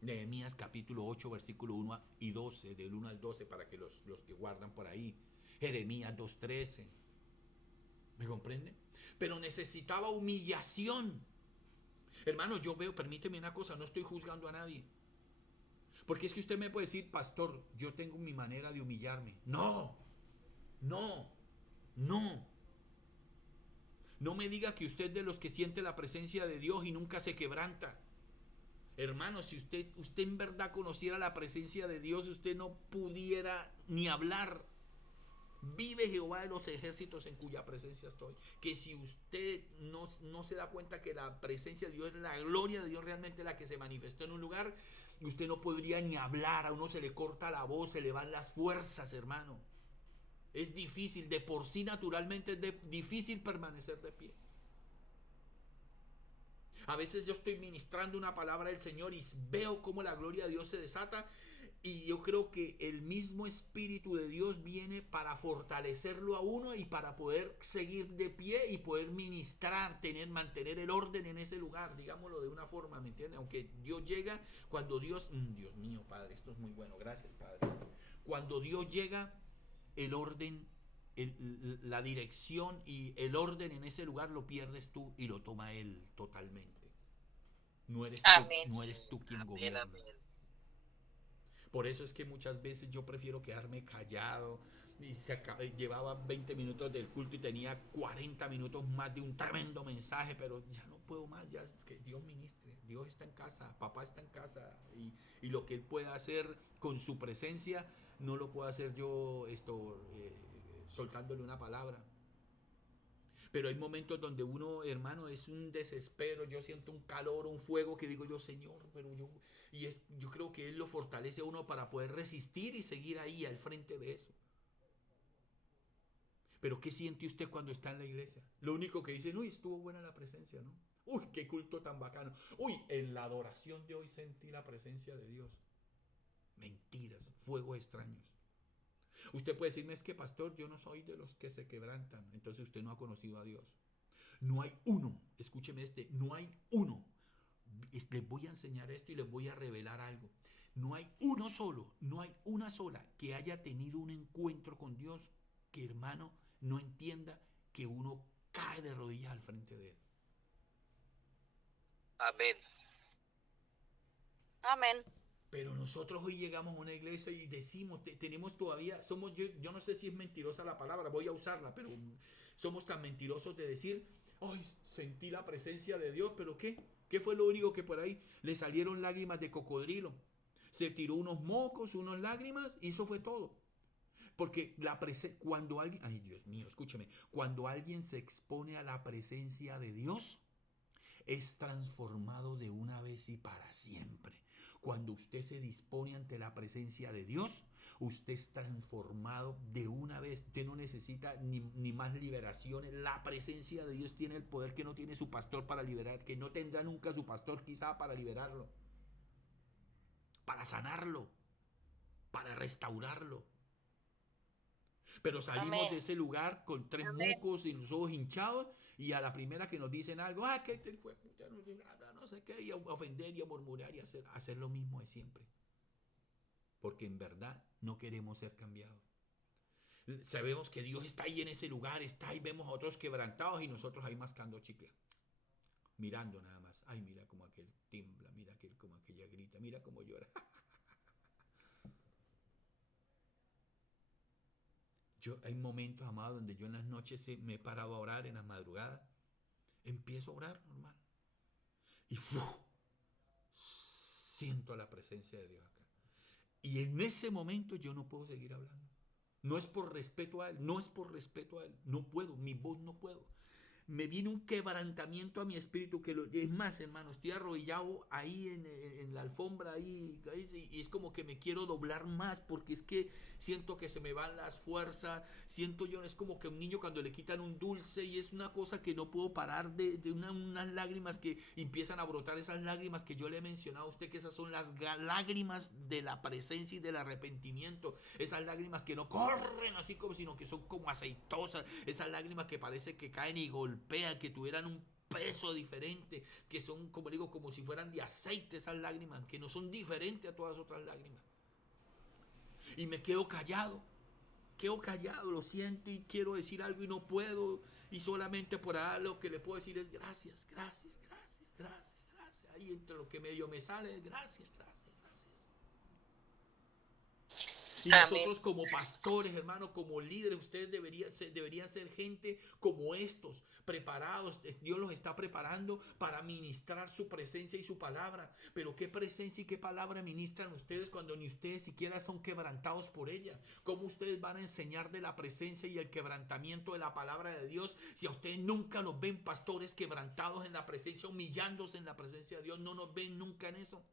Nehemías capítulo 8, versículo 1 y 12, del 1 al 12, para que los que guardan por ahí. Jeremías 2:13. ¿Me comprende? Pero necesitaba humillación. Hermano, yo veo, permíteme una cosa, no estoy juzgando a nadie. Porque es que usted me puede decir, pastor, yo tengo mi manera de humillarme. No, no, no. No me diga que usted es de los que siente la presencia de Dios y nunca se quebranta. Hermano, si usted en verdad conociera la presencia de Dios, usted no pudiera ni hablar. Vive Jehová de los ejércitos en cuya presencia estoy. Que si usted no se da cuenta que la presencia de Dios, la gloria de Dios realmente la que se manifestó en un lugar, usted no podría ni hablar. A uno se le corta la voz, se le van las fuerzas, hermano. Es difícil, de por sí naturalmente es difícil permanecer de pie. A veces yo estoy ministrando una palabra del Señor y veo cómo la gloria de Dios se desata. Y yo creo que el mismo Espíritu de Dios viene para fortalecerlo a uno y para poder seguir de pie y poder ministrar, mantener el orden en ese lugar, digámoslo de una forma, ¿me entiende? Aunque Dios llega, cuando Dios, Dios mío, Padre, esto es muy bueno, gracias, Padre. Cuando Dios llega, el orden, la dirección y el orden en ese lugar lo pierdes tú y lo toma Él totalmente. Amén. No eres tú quien Amén, gobierna. amén. Por eso es que muchas veces yo prefiero quedarme callado. Y llevaba 20 minutos del culto y tenía 40 minutos más de un tremendo mensaje, pero ya no puedo más, ya es que Dios ministre, Dios está en casa, papá está en casa y lo que Él pueda hacer con su presencia no lo puedo hacer yo soltándole una palabra. Pero hay momentos donde uno, hermano, es un desespero, yo siento un calor, un fuego que digo yo, Señor, pero yo creo que Él lo fortalece a uno para poder resistir y seguir ahí al frente de eso. Pero ¿qué siente usted cuando está en la iglesia? Lo único que dicen, uy, estuvo buena la presencia, ¿no? Uy, qué culto tan bacano. Uy, en la adoración de hoy sentí la presencia de Dios. Mentiras, fuegos extraños. Usted puede decirme, es que pastor, yo no soy de los que se quebrantan. Entonces usted no ha conocido a Dios. No hay uno, escúcheme no hay uno. Les voy a enseñar esto y les voy a revelar algo. No hay uno solo, no hay una sola que haya tenido un encuentro con Dios que, hermano, no entienda que uno cae de rodillas al frente de Él. Amén. Amén. Pero nosotros hoy llegamos a una iglesia y decimos, tenemos todavía, somos, yo no sé si es mentirosa la palabra, voy a usarla, pero somos tan mentirosos de decir, ay, sentí la presencia de Dios, pero ¿qué? ¿Qué fue lo único que por ahí le salieron lágrimas de cocodrilo? Se tiró unos mocos, unas lágrimas y eso fue todo. Porque cuando alguien, ay Dios mío, escúcheme, cuando alguien se expone a la presencia de Dios, es transformado de una vez y para siempre. Cuando usted se dispone ante la presencia de Dios, usted es transformado de una vez. Usted no necesita ni más liberaciones. La presencia de Dios tiene el poder que no tiene su pastor para liberar, que no tendrá nunca su pastor quizá para liberarlo, para sanarlo, para restaurarlo. Pero salimos Amén. de ese lugar con 3 mocos y los ojos hinchados, y a la primera que nos dicen algo, que te fue puta, no sé nada, no sé qué, y a ofender y a murmurar y hacer lo mismo de siempre. Porque en verdad no queremos ser cambiados. Sabemos que Dios está ahí en ese lugar, está ahí, vemos a otros quebrantados y nosotros ahí mascando chicle. Mirando nada más. Ay, mira como aquel tiembla, mira aquel como aquella grita, mira cómo llora. Hay momentos, amados, donde yo en las noches me he parado a orar, en las madrugadas. Empiezo a orar normal. Y siento la presencia de Dios acá. Y en ese momento yo no puedo seguir hablando. No es por respeto a Él, no es por respeto a Él. No puedo, mi voz no puedo. Me viene un quebrantamiento a mi espíritu es más, hermano, estoy arrodillado ahí en la alfombra ahí, y es como que me quiero doblar más porque es que siento que se me van las fuerzas, siento yo, es como que un niño cuando le quitan un dulce y es una cosa que no puedo parar de unas lágrimas que empiezan a brotar, esas lágrimas que yo le he mencionado a usted, que esas son las lágrimas de la presencia y del arrepentimiento, esas lágrimas que no corren así como, sino que son como aceitosas, esas lágrimas que parece que caen y golpean, que tuvieran un peso diferente, que son, como digo, como si fueran de aceite esas lágrimas, que no son diferentes a todas las otras lágrimas. Y me quedo callado, lo siento y quiero decir algo y no puedo, y solamente por ahí lo que le puedo decir es gracias, gracias, gracias, gracias, gracias. Ahí entre lo que medio me sale es gracias, gracias, gracias. Y nosotros como pastores, hermanos, como líderes, ustedes deberían ser gente como estos, preparados. Dios los está preparando para ministrar su presencia y su palabra. Pero ¿qué presencia y qué palabra ministran ustedes cuando ni ustedes siquiera son quebrantados por ella? ¿Cómo ustedes van a enseñar de la presencia y el quebrantamiento de la palabra de Dios si a ustedes nunca los ven pastores quebrantados en la presencia, humillándose en la presencia de Dios? No nos ven nunca en eso.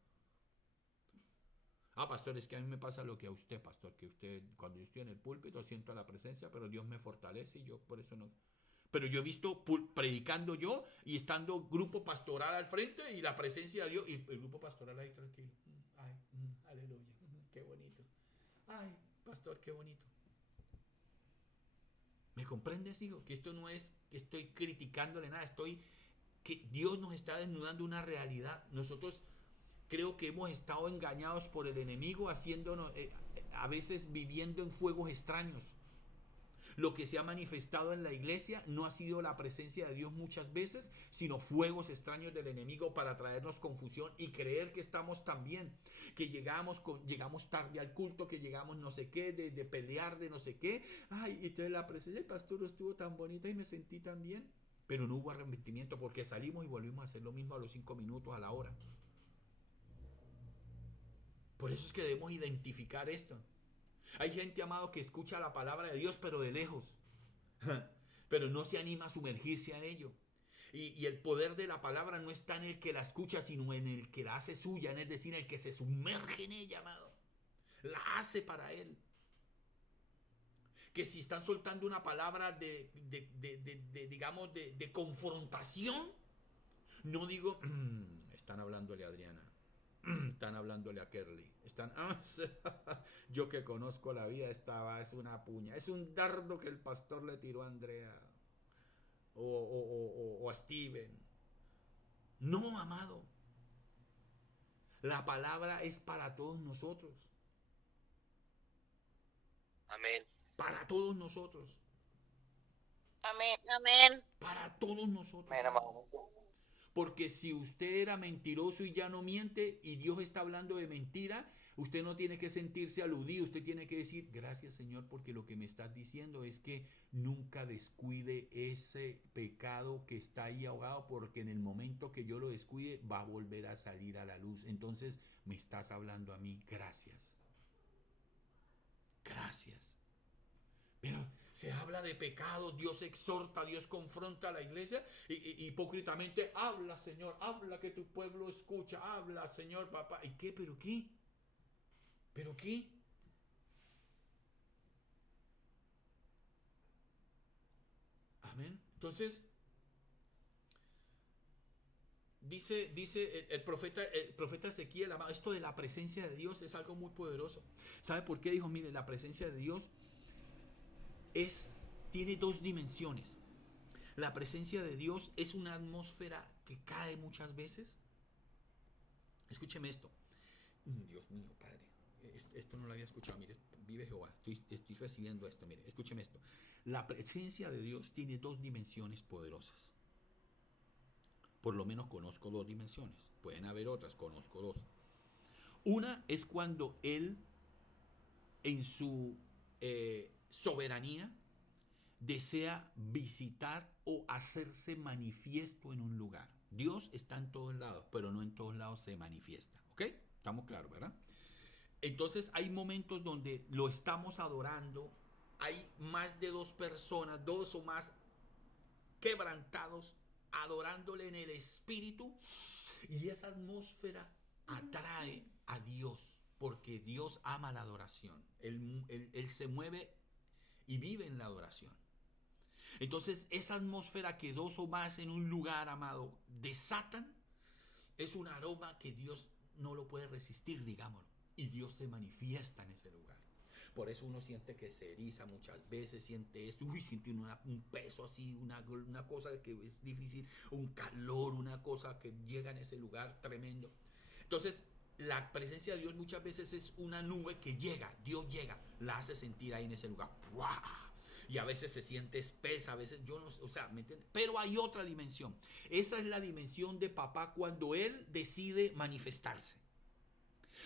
Pastor, es que a mí me pasa lo que a usted, pastor, que usted, cuando yo estoy en el púlpito siento la presencia, pero Dios me fortalece y yo por eso no. Pero yo he visto predicando yo y estando grupo pastoral al frente y la presencia de Dios y el grupo pastoral ahí tranquilo. Ay, aleluya, qué bonito. Ay, pastor, qué bonito. ¿Me comprendes, hijo? Que esto no es que estoy criticándole nada, que Dios nos está desnudando una realidad. Nosotros creo que hemos estado engañados por el enemigo, haciéndonos, a veces viviendo en fuegos extraños. Lo que se ha manifestado en la iglesia no ha sido la presencia de Dios muchas veces, sino fuegos extraños del enemigo para traernos confusión y creer que estamos tan bien, que llegamos tarde al culto, que llegamos no sé qué, de pelear, de no sé qué. Ay, y entonces la presencia del pastor estuvo tan bonita y me sentí tan bien. Pero no hubo arrepentimiento porque salimos y volvimos a hacer lo mismo a los 5 minutos, a la hora. Por eso es que debemos identificar esto. Hay gente, amado, que escucha la palabra de Dios, pero de lejos. Pero no se anima a sumergirse a ello. Y el poder de la palabra no está en el que la escucha, sino en el que la hace suya, es decir, el que se sumerge en ella, amado. La hace para él. Que si están soltando una palabra digamos, de confrontación, no digo, están hablándole a Adriana. Están hablándole a Kerly. Yo que conozco la vida, es una puña. Es un dardo que el pastor le tiró a Andrea. o a Steven. No, amado. La palabra es para todos nosotros. Amén. Para todos nosotros. Amén, amén. Para todos nosotros. Amén, amado. Porque si usted era mentiroso y ya no miente y Dios está hablando de mentira, usted no tiene que sentirse aludido, usted tiene que decir, gracias Señor, porque lo que me estás diciendo es que nunca descuide ese pecado que está ahí ahogado, porque en el momento que yo lo descuide va a volver a salir a la luz. Entonces me estás hablando a mí, gracias. Gracias. Pero se habla de pecado, Dios exhorta, Dios confronta a la iglesia y hipócritamente habla, Señor, habla que tu pueblo escucha, habla, Señor, papá. ¿Y qué? ¿Pero qué? ¿Pero qué? Amén. Entonces, dice el profeta Ezequiel, esto de la presencia de Dios es algo muy poderoso. ¿Sabe por qué? Dijo, mire, la presencia de Dios tiene dos dimensiones. La presencia de Dios es una atmósfera que cae muchas veces. Escúcheme esto. Dios mío, Padre. Esto no lo había escuchado. Mire, vive Jehová. Estoy recibiendo esto. Mire, escúcheme esto. La presencia de Dios tiene dos dimensiones poderosas. Por lo menos conozco dos dimensiones. Pueden haber otras, conozco dos. Una es cuando Él, en su soberanía, desea visitar o hacerse manifiesto en un lugar. Dios está en todos lados, pero no en todos lados se manifiesta. ¿Ok? Estamos claros, ¿verdad? Entonces hay momentos donde lo estamos adorando, hay más de dos personas, dos o más quebrantados, adorándole en el espíritu, y esa atmósfera atrae a Dios, porque Dios ama la adoración. Él se mueve y vive en la adoración. Entonces esa atmósfera que dos o más en un lugar, amado, desatan, es un aroma que Dios no lo puede resistir, digámoslo, y Dios se manifiesta en ese lugar. Por eso uno siente que se eriza muchas veces, siente esto, siente un peso así, una cosa que es difícil, un calor, una cosa que llega en ese lugar tremendo. Entonces la presencia de Dios muchas veces es una nube que llega, Dios llega, la hace sentir ahí en ese lugar. ¡Wow! Y a veces se siente espesa, a veces yo no sé, o sea, ¿me entiendes? Pero hay otra dimensión. Esa es la dimensión de papá cuando Él decide manifestarse.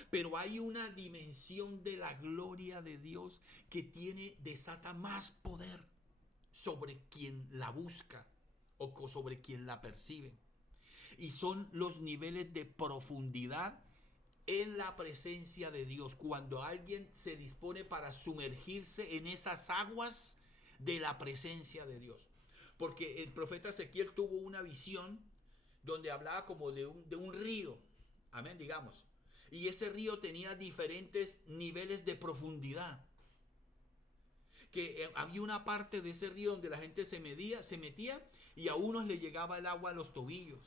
Pero hay una dimensión de la gloria de Dios que desata más poder sobre quien la busca o sobre quien la percibe. Y son los niveles de profundidad en la presencia de Dios. Cuando alguien se dispone para sumergirse en esas aguas de la presencia de Dios. Porque el profeta Ezequiel tuvo una visión donde hablaba como de un río. Amén, digamos. Y ese río tenía diferentes niveles de profundidad. Que había una parte de ese río donde la gente se metía y a unos le llegaba el agua a los tobillos.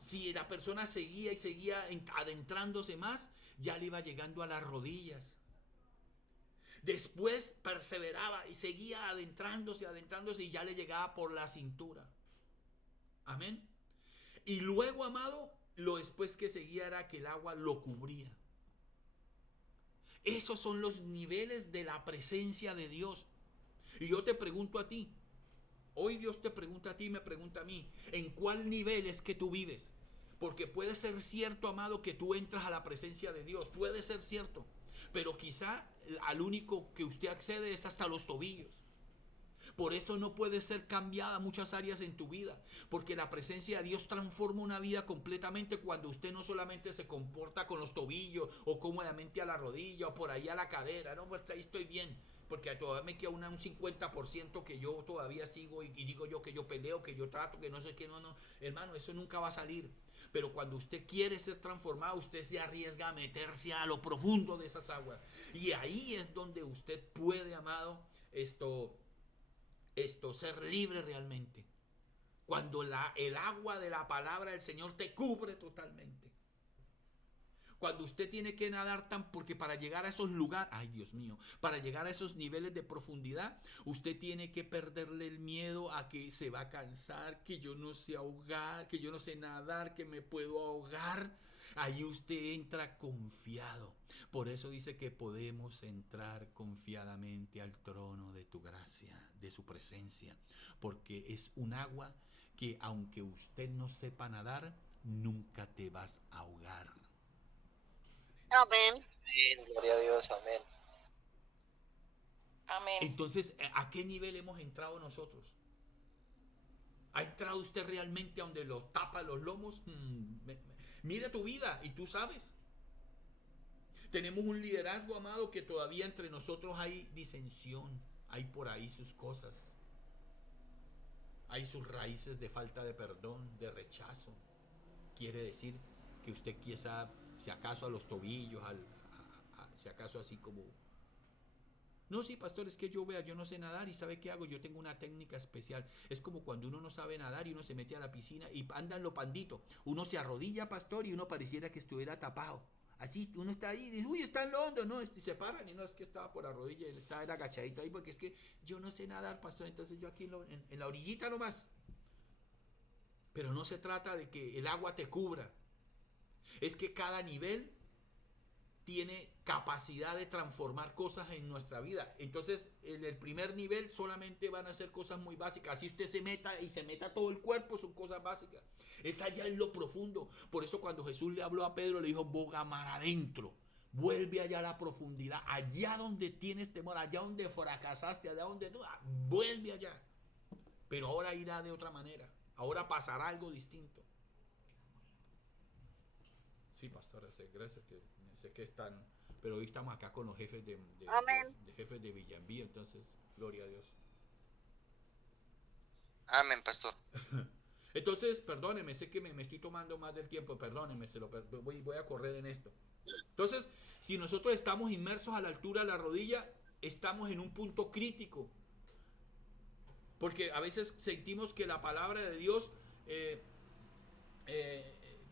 Si la persona seguía y seguía adentrándose más, ya le iba llegando a las rodillas. Después perseveraba y seguía adentrándose y ya le llegaba por la cintura. Amén. Y luego, amado, lo después que seguía era que el agua lo cubría. Esos son los niveles de la presencia de Dios. Y yo te pregunto a ti, hoy Dios te pregunta a ti y me pregunta a mí, ¿en cuál nivel es que tú vives? Porque puede ser cierto, amado, que tú entras a la presencia de Dios, puede ser cierto, pero quizá al único que usted accede es hasta los tobillos. Por eso no puede ser cambiada muchas áreas en tu vida, porque la presencia de Dios transforma una vida completamente cuando usted no solamente se comporta con los tobillos o cómodamente a la rodilla o por ahí a la cadera, no, pues ahí estoy bien, porque todavía me queda un 50% que yo todavía sigo y digo yo que yo peleo, que yo trato, que no sé qué, no, hermano, eso nunca va a salir. Pero cuando usted quiere ser transformado, usted se arriesga a meterse a lo profundo de esas aguas. Y ahí es donde usted puede, amado, ser libre realmente. Cuando el agua de la palabra del Señor te cubre totalmente. Cuando usted tiene que nadar porque para llegar a esos lugares, ay Dios mío, para llegar a esos niveles de profundidad, usted tiene que perderle el miedo a que se va a cansar, que yo no sé ahogar, que yo no sé nadar, que me puedo ahogar. Ahí usted entra confiado. Por eso dice que podemos entrar confiadamente al trono de tu gracia, de su presencia, porque es un agua que aunque usted no sepa nadar, nunca te vas a ahogar. Amén. Amén, gloria a Dios, amén. Amén. Entonces, ¿a qué nivel hemos entrado nosotros? ¿Ha entrado usted realmente a donde lo tapa los lomos? Mira tu vida y tú sabes. Tenemos un liderazgo, amado, que todavía entre nosotros hay disensión, hay por ahí sus cosas, hay sus raíces de falta de perdón, de rechazo. Quiere decir que usted quizá, si acaso a los tobillos, si acaso así como... No, sí, pastor, es que yo no sé nadar y ¿sabe qué hago? Yo tengo una técnica especial. Es como cuando uno no sabe nadar y uno se mete a la piscina y andan lo pandito. Uno se arrodilla, pastor, y uno pareciera que estuviera tapado. Así, uno está ahí y dice, uy, está en lo hondo, ¿no? Y se paran y no es que estaba por la rodilla, estaba agachadito ahí porque es que yo no sé nadar, pastor, entonces yo aquí en la orillita nomás. Pero no se trata de que el agua te cubra. Es que cada nivel tiene capacidad de transformar cosas en nuestra vida. Entonces, en el primer nivel solamente van a ser cosas muy básicas. Así usted se meta todo el cuerpo, son cosas básicas. Es allá en lo profundo. Por eso cuando Jesús le habló a Pedro, le dijo, boga mar adentro. Vuelve allá a la profundidad, allá donde tienes temor, allá donde fracasaste, allá donde tú, vuelve allá. Pero ahora irá de otra manera. Ahora pasará algo distinto. Sí, pastor, gracias que sé que están, pero hoy estamos acá con los jefes de jefes de Villamví, entonces, gloria a Dios. Amén, pastor. Entonces, perdóneme, sé que me estoy tomando más del tiempo, perdóneme, voy a correr en esto. Entonces, si nosotros estamos inmersos a la altura de la rodilla, estamos en un punto crítico. Porque a veces sentimos que la palabra de Dios,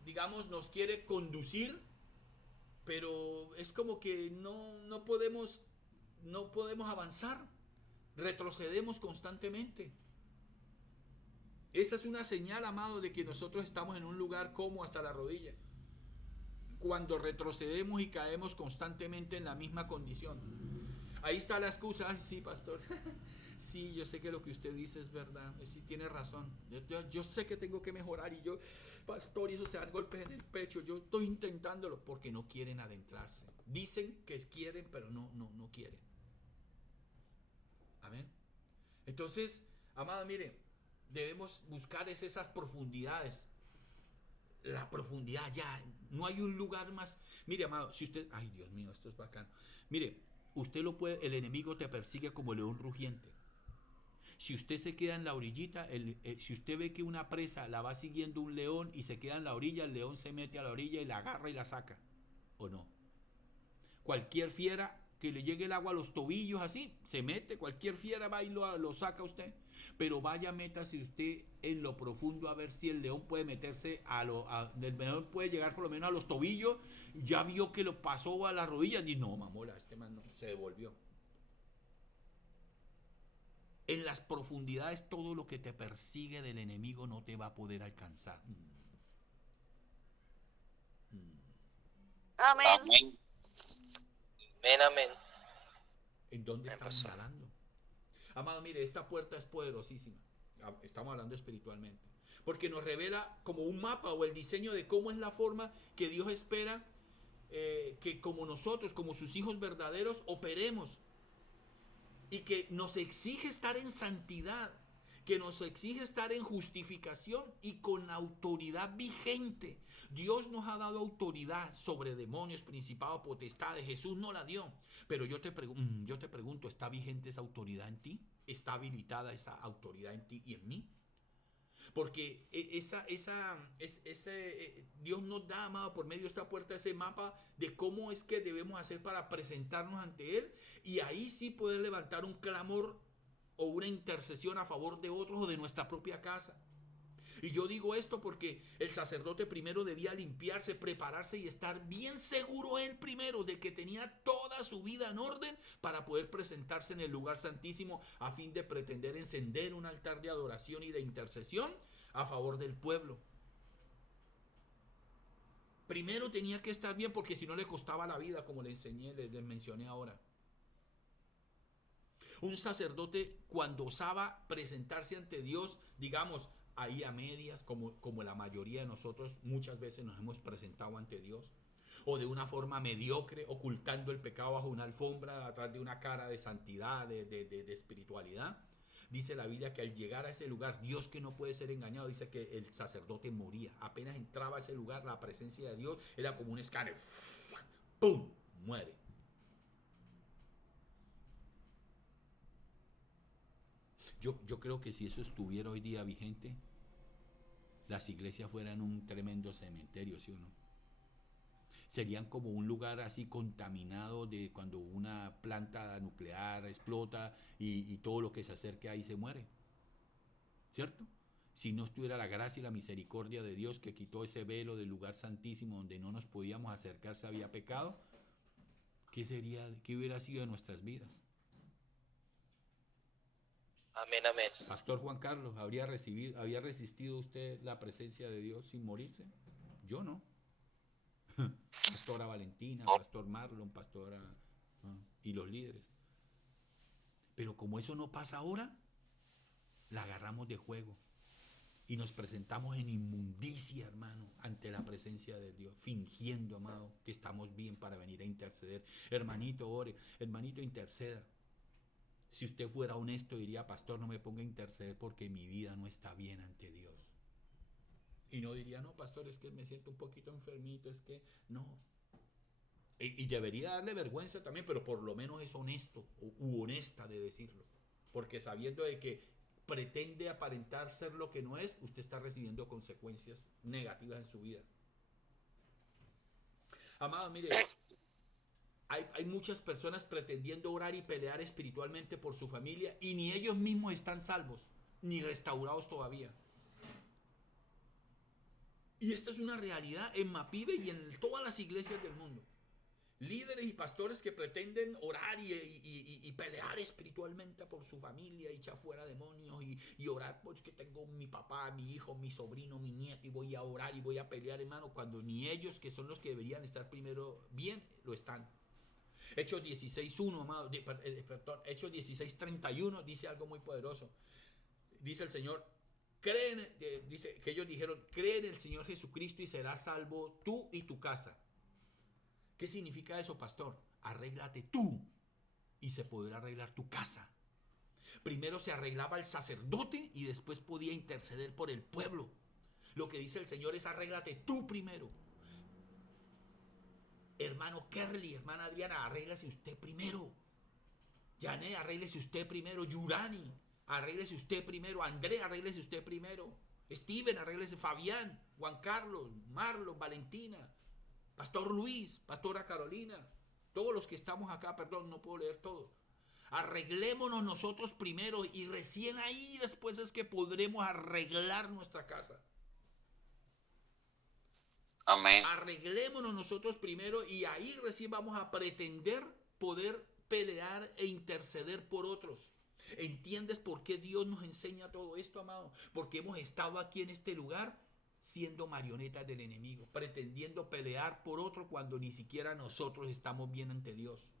digamos, nos quiere conducir, pero es como que no podemos avanzar, retrocedemos constantemente. Esa es una señal, amado, de que nosotros estamos en un lugar como hasta la rodilla. Cuando retrocedemos y caemos constantemente en la misma condición. Ahí está la excusa. Ay, sí, pastor. Sí, yo sé que lo que usted dice es verdad. Sí, tiene razón. Yo sé que tengo que mejorar y yo, pastor, y eso se dan golpes en el pecho. Yo estoy intentándolo porque no quieren adentrarse. Dicen que quieren, pero no quieren. Amén. Entonces, amado, mire, debemos buscar esas profundidades. La profundidad ya. No hay un lugar más. Mire, amado, si usted... Ay, Dios mío, esto es bacano. Mire, usted lo puede... El enemigo te persigue como león rugiente. Si usted se queda en la orillita, si usted ve que una presa la va siguiendo un león y se queda en la orilla, el león se mete a la orilla y la agarra y la saca. ¿O no? Cualquier fiera que le llegue el agua a los tobillos así, se mete, cualquier fiera va y lo saca usted. Pero vaya, métase usted en lo profundo a ver si el león puede meterse el león puede llegar por lo menos a los tobillos. Ya vio que lo pasó a las rodillas y no, mamola, este man no, se devolvió. En las profundidades todo lo que te persigue del enemigo no te va a poder alcanzar. Amén. Amén. Amén, amén. ¿En dónde estamos nadando? Amado, mire, esta puerta es poderosísima. Estamos hablando espiritualmente. Porque nos revela como un mapa o el diseño de cómo es la forma que Dios espera que como nosotros, como sus hijos verdaderos, operemos. Y que nos exige estar en santidad, que nos exige estar en justificación y con autoridad vigente. Dios nos ha dado autoridad sobre demonios, principados, potestades. Jesús no la dio. Pero yo te pregunto, ¿está vigente esa autoridad en ti? ¿Está habilitada esa autoridad en ti y en mí? Porque Dios nos da, amado, por medio de esta puerta, ese mapa de cómo es que debemos hacer para presentarnos ante Él. Y ahí sí poder levantar un clamor o una intercesión a favor de otros o de nuestra propia casa. Y yo digo esto porque el sacerdote primero debía limpiarse, prepararse y estar bien seguro él primero de que tenía toda su vida en orden para poder presentarse en el lugar santísimo a fin de pretender encender un altar de adoración y de intercesión a favor del pueblo. Primero tenía que estar bien porque si no le costaba la vida, como le enseñé, les mencioné ahora. Un sacerdote cuando osaba presentarse ante Dios, digamos, ahí a medias, como la mayoría de nosotros muchas veces nos hemos presentado ante Dios, o de una forma mediocre, ocultando el pecado bajo una alfombra, atrás de una cara de santidad, de espiritualidad. Dice la Biblia que al llegar a ese lugar, Dios que no puede ser engañado, dice que el sacerdote moría. Apenas entraba a ese lugar, la presencia de Dios era como un escáner. ¡Pum! Muere. Yo creo que si eso estuviera hoy día vigente, las iglesias fueran un tremendo cementerio, ¿sí o no? Serían como un lugar así contaminado de cuando una planta nuclear explota y todo lo que se acerque ahí se muere, ¿cierto? Si no estuviera la gracia y la misericordia de Dios que quitó ese velo del lugar santísimo donde no nos podíamos acercar si había pecado, ¿qué hubiera sido de nuestras vidas? Amén, amén. Pastor Juan Carlos, ¿había resistido usted la presencia de Dios sin morirse? Yo no. Pastora Valentina, Pastor Marlon, Pastora y los líderes. Pero como eso no pasa ahora, la agarramos de juego y nos presentamos en inmundicia, hermano, ante la presencia de Dios, fingiendo, amado, que estamos bien para venir a interceder. Hermanito, ore, hermanito, interceda. Si usted fuera honesto, diría, pastor, no me ponga a interceder porque mi vida no está bien ante Dios. Y no diría, no, pastor, es que me siento un poquito enfermito, es que no. Y debería darle vergüenza también, pero por lo menos es honesto u honesta de decirlo. Porque sabiendo de que pretende aparentar ser lo que no es, usted está recibiendo consecuencias negativas en su vida. Amado, mire, hay muchas personas pretendiendo orar y pelear espiritualmente por su familia y ni ellos mismos están salvos, ni restaurados todavía. Y esta es una realidad en Mapibe y en todas las iglesias del mundo. Líderes y pastores que pretenden orar y pelear espiritualmente por su familia y echar fuera demonios y orar, pues que tengo mi papá, mi hijo, mi sobrino, mi nieto y voy a orar y voy a pelear, hermano, cuando ni ellos, que son los que deberían estar primero bien, lo están. Hechos 16:1, amado, perdón, Hechos 16:31 dice algo muy poderoso. Dice el Señor, dice que ellos dijeron, cree en el Señor Jesucristo y serás salvo tú y tu casa. ¿Qué significa eso, pastor? Arréglate tú y se podrá arreglar tu casa. Primero se arreglaba el sacerdote y después podía interceder por el pueblo. Lo que dice el Señor es arréglate tú primero. Hermano Kerly, hermana Adriana, arréglese usted primero. Yané, arréglese usted primero. Yurani, arréglese usted primero. André, arréglese usted primero. Steven, arréglese. Fabián, Juan Carlos, Marlon, Valentina, Pastor Luis, Pastora Carolina, todos los que estamos acá, perdón, no puedo leer todo. Arreglémonos nosotros primero y recién ahí después es que podremos arreglar nuestra casa. Amén. Arreglémonos nosotros primero y ahí recién vamos a pretender poder pelear e interceder por otros. ¿Entiendes por qué Dios nos enseña todo esto, amado? Porque hemos estado aquí en este lugar siendo marionetas del enemigo, pretendiendo pelear por otro cuando ni siquiera nosotros estamos bien ante Dios.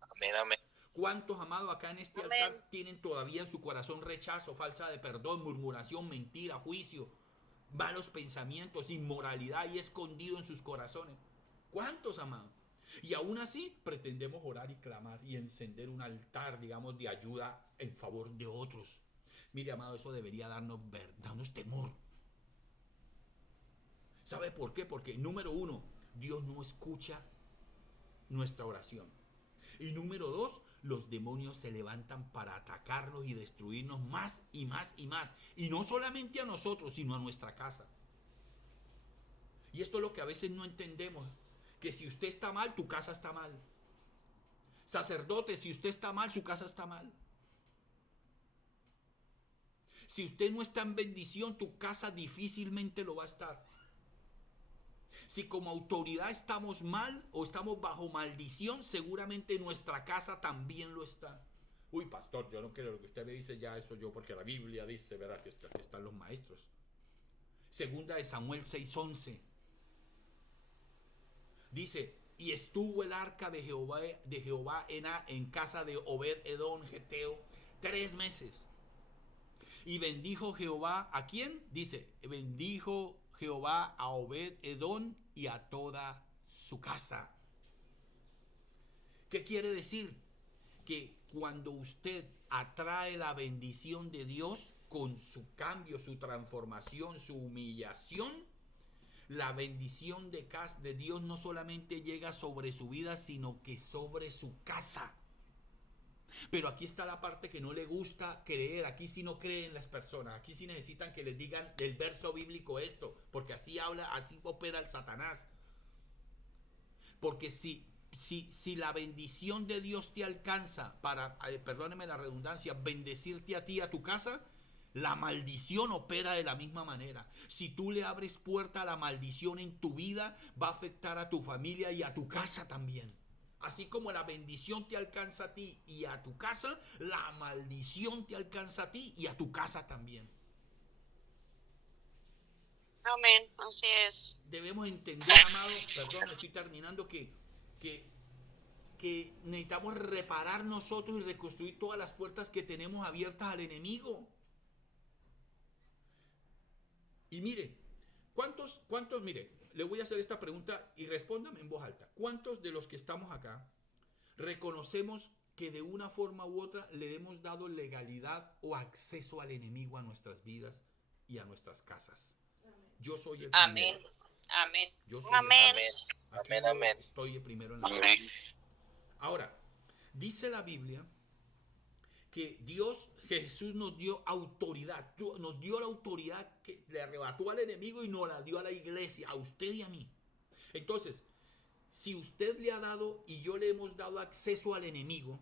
Amén, amén. ¿Cuántos, amados, acá en este altar tienen todavía en su corazón rechazo, falta de perdón, murmuración, mentira, juicio, malos pensamientos, inmoralidad ahí escondido en sus corazones? ¿Cuántos, amados? Y aún así pretendemos orar y clamar y encender un altar, digamos, de ayuda en favor de otros. Mire, amado, eso debería darnos temor. ¿Sabe por qué? Porque número uno, Dios no escucha nuestra oración. Y número dos, los demonios se levantan para atacarnos y destruirnos más y más y más. Y no solamente a nosotros, sino a nuestra casa. Y esto es lo que a veces no entendemos. Que si usted está mal, tu casa está mal. Sacerdote, si usted está mal, su casa está mal. Si usted no está en bendición, tu casa difícilmente lo va a estar. Si como autoridad estamos mal o estamos bajo maldición, seguramente nuestra casa también lo está. Uy, pastor, yo no quiero lo que usted me dice ya eso yo, porque la Biblia dice, ¿verdad? Que están los maestros. Segunda de Samuel 6:11. Dice, y estuvo el arca de Jehová en casa de Obed-edom geteo 3 meses. Y bendijo Jehová, ¿a quién? Dice, bendijo Jehová a Obed-edom y a toda su casa. ¿Qué quiere decir? Que cuando usted atrae la bendición de Dios con su cambio, su transformación, su humillación, la bendición de Dios no solamente llega sobre su vida, sino que sobre su casa. Pero aquí está la parte que no le gusta creer. Aquí sí no creen las personas. Aquí sí necesitan que les digan del verso bíblico esto, porque así habla, así opera el Satanás. Porque si la bendición de Dios te alcanza para, perdóneme la redundancia, bendecirte a ti y a tu casa, la maldición opera de la misma manera. Si tú le abres puerta a la maldición en tu vida, va a afectar a tu familia y a tu casa también. Así como la bendición te alcanza a ti y a tu casa, la maldición te alcanza a ti y a tu casa también. Amén, así es. Debemos entender, amado, perdón, estoy terminando, que necesitamos reparar nosotros y reconstruir todas las puertas que tenemos abiertas al enemigo. Y mire, ¿cuántos, mire, le voy a hacer esta pregunta y respóndame en voz alta. ¿Cuántos de los que estamos acá reconocemos que de una forma u otra le hemos dado legalidad o acceso al enemigo a nuestras vidas y a nuestras casas? Yo soy el primero. Amén. Amén. Yo soy Amén. Aquí Amén, amén. estoy el primero en la Amén. Ahora, dice la Biblia que Jesús nos dio autoridad, nos dio la autoridad que le arrebató al enemigo y nos la dio a la iglesia, a usted y a mí. Entonces, si usted le ha dado y yo le hemos dado acceso al enemigo,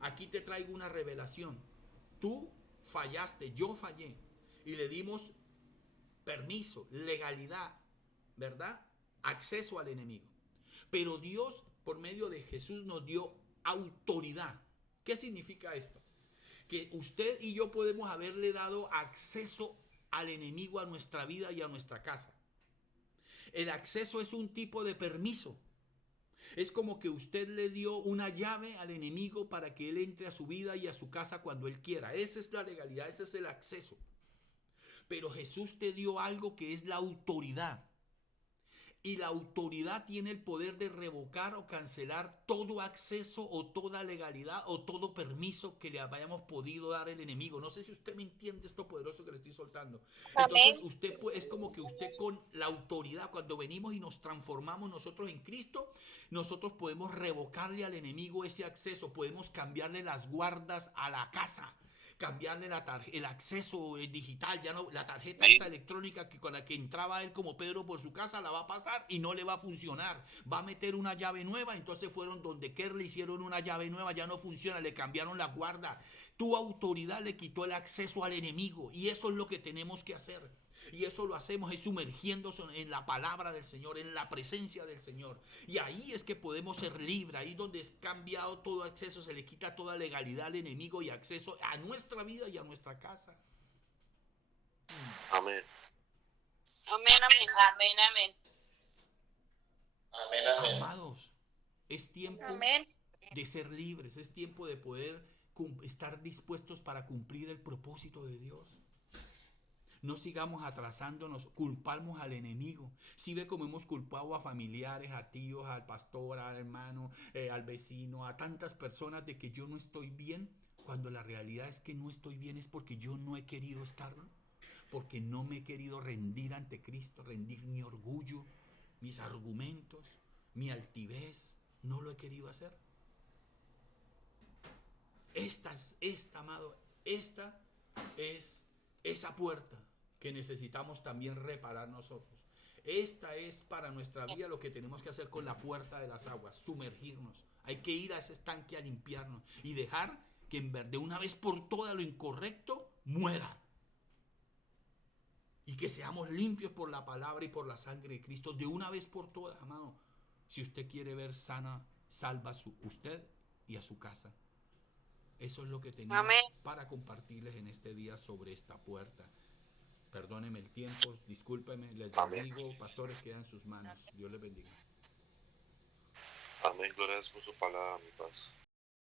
aquí te traigo una revelación. Tú fallaste, yo fallé y le dimos permiso, legalidad, ¿verdad? Acceso al enemigo. Pero Dios, por medio de Jesús, nos dio autoridad. ¿Qué significa esto? Que usted y yo podemos haberle dado acceso al enemigo a nuestra vida y a nuestra casa. El acceso es un tipo de permiso. Es como que usted le dio una llave al enemigo para que él entre a su vida y a su casa cuando él quiera. Esa es la legalidad, ese es el acceso. Pero Jesús te dio algo que es la autoridad. Y la autoridad tiene el poder de revocar o cancelar todo acceso o toda legalidad o todo permiso que le hayamos podido dar el enemigo. No sé si usted me entiende esto poderoso que le estoy soltando. Entonces usted es como que usted con la autoridad, cuando venimos y nos transformamos nosotros en Cristo, nosotros podemos revocarle al enemigo ese acceso, podemos cambiarle las guardas a la casa, cambiarle el acceso digital, ya no, la tarjeta esa electrónica que con la que entraba él como Pedro por su casa la va a pasar y no le va a funcionar, va a meter una llave nueva. Entonces fueron donde le hicieron una llave nueva, ya no funciona, le cambiaron la guarda. Tu autoridad le quitó el acceso al enemigo y eso es lo que tenemos que hacer. Y eso lo hacemos es sumergiéndose en la palabra del Señor, en la presencia del Señor. Y ahí es que podemos ser libres, ahí donde es cambiado todo acceso, se le quita toda legalidad al enemigo y acceso a nuestra vida y a nuestra casa. Amén. Amén, amén. Amén, amén. Amén, amén. Amados, es tiempo Amén. de ser libres, es tiempo de poder estar dispuestos para cumplir el propósito de Dios. No sigamos atrasándonos, culpamos al enemigo. Si ve como hemos culpado a familiares, a tíos, al pastor, al hermano, al vecino, a tantas personas de que yo no estoy bien, cuando la realidad es que no estoy bien es porque yo no he querido estarlo, porque no me he querido rendir ante Cristo, rendir mi orgullo, mis argumentos, mi altivez, no lo he querido hacer. Amado, esta es esa puerta que necesitamos también reparar nosotros. Esta es para nuestra vida lo que tenemos que hacer con la puerta de las aguas, sumergirnos. Hay que ir a ese estanque a limpiarnos y dejar que de una vez por todas lo incorrecto muera. Y que seamos limpios por la palabra y por la sangre de Cristo de una vez por todas, amado. Si usted quiere ver salva usted y a su casa. Eso es lo que tenía Amén. para compartirles en este día sobre esta puerta. Perdónenme el tiempo, discúlpenme, les bendigo. Pastores, quedan en sus manos. Dios les bendiga. Amén. Gloria a Dios por su palabra, mi paz.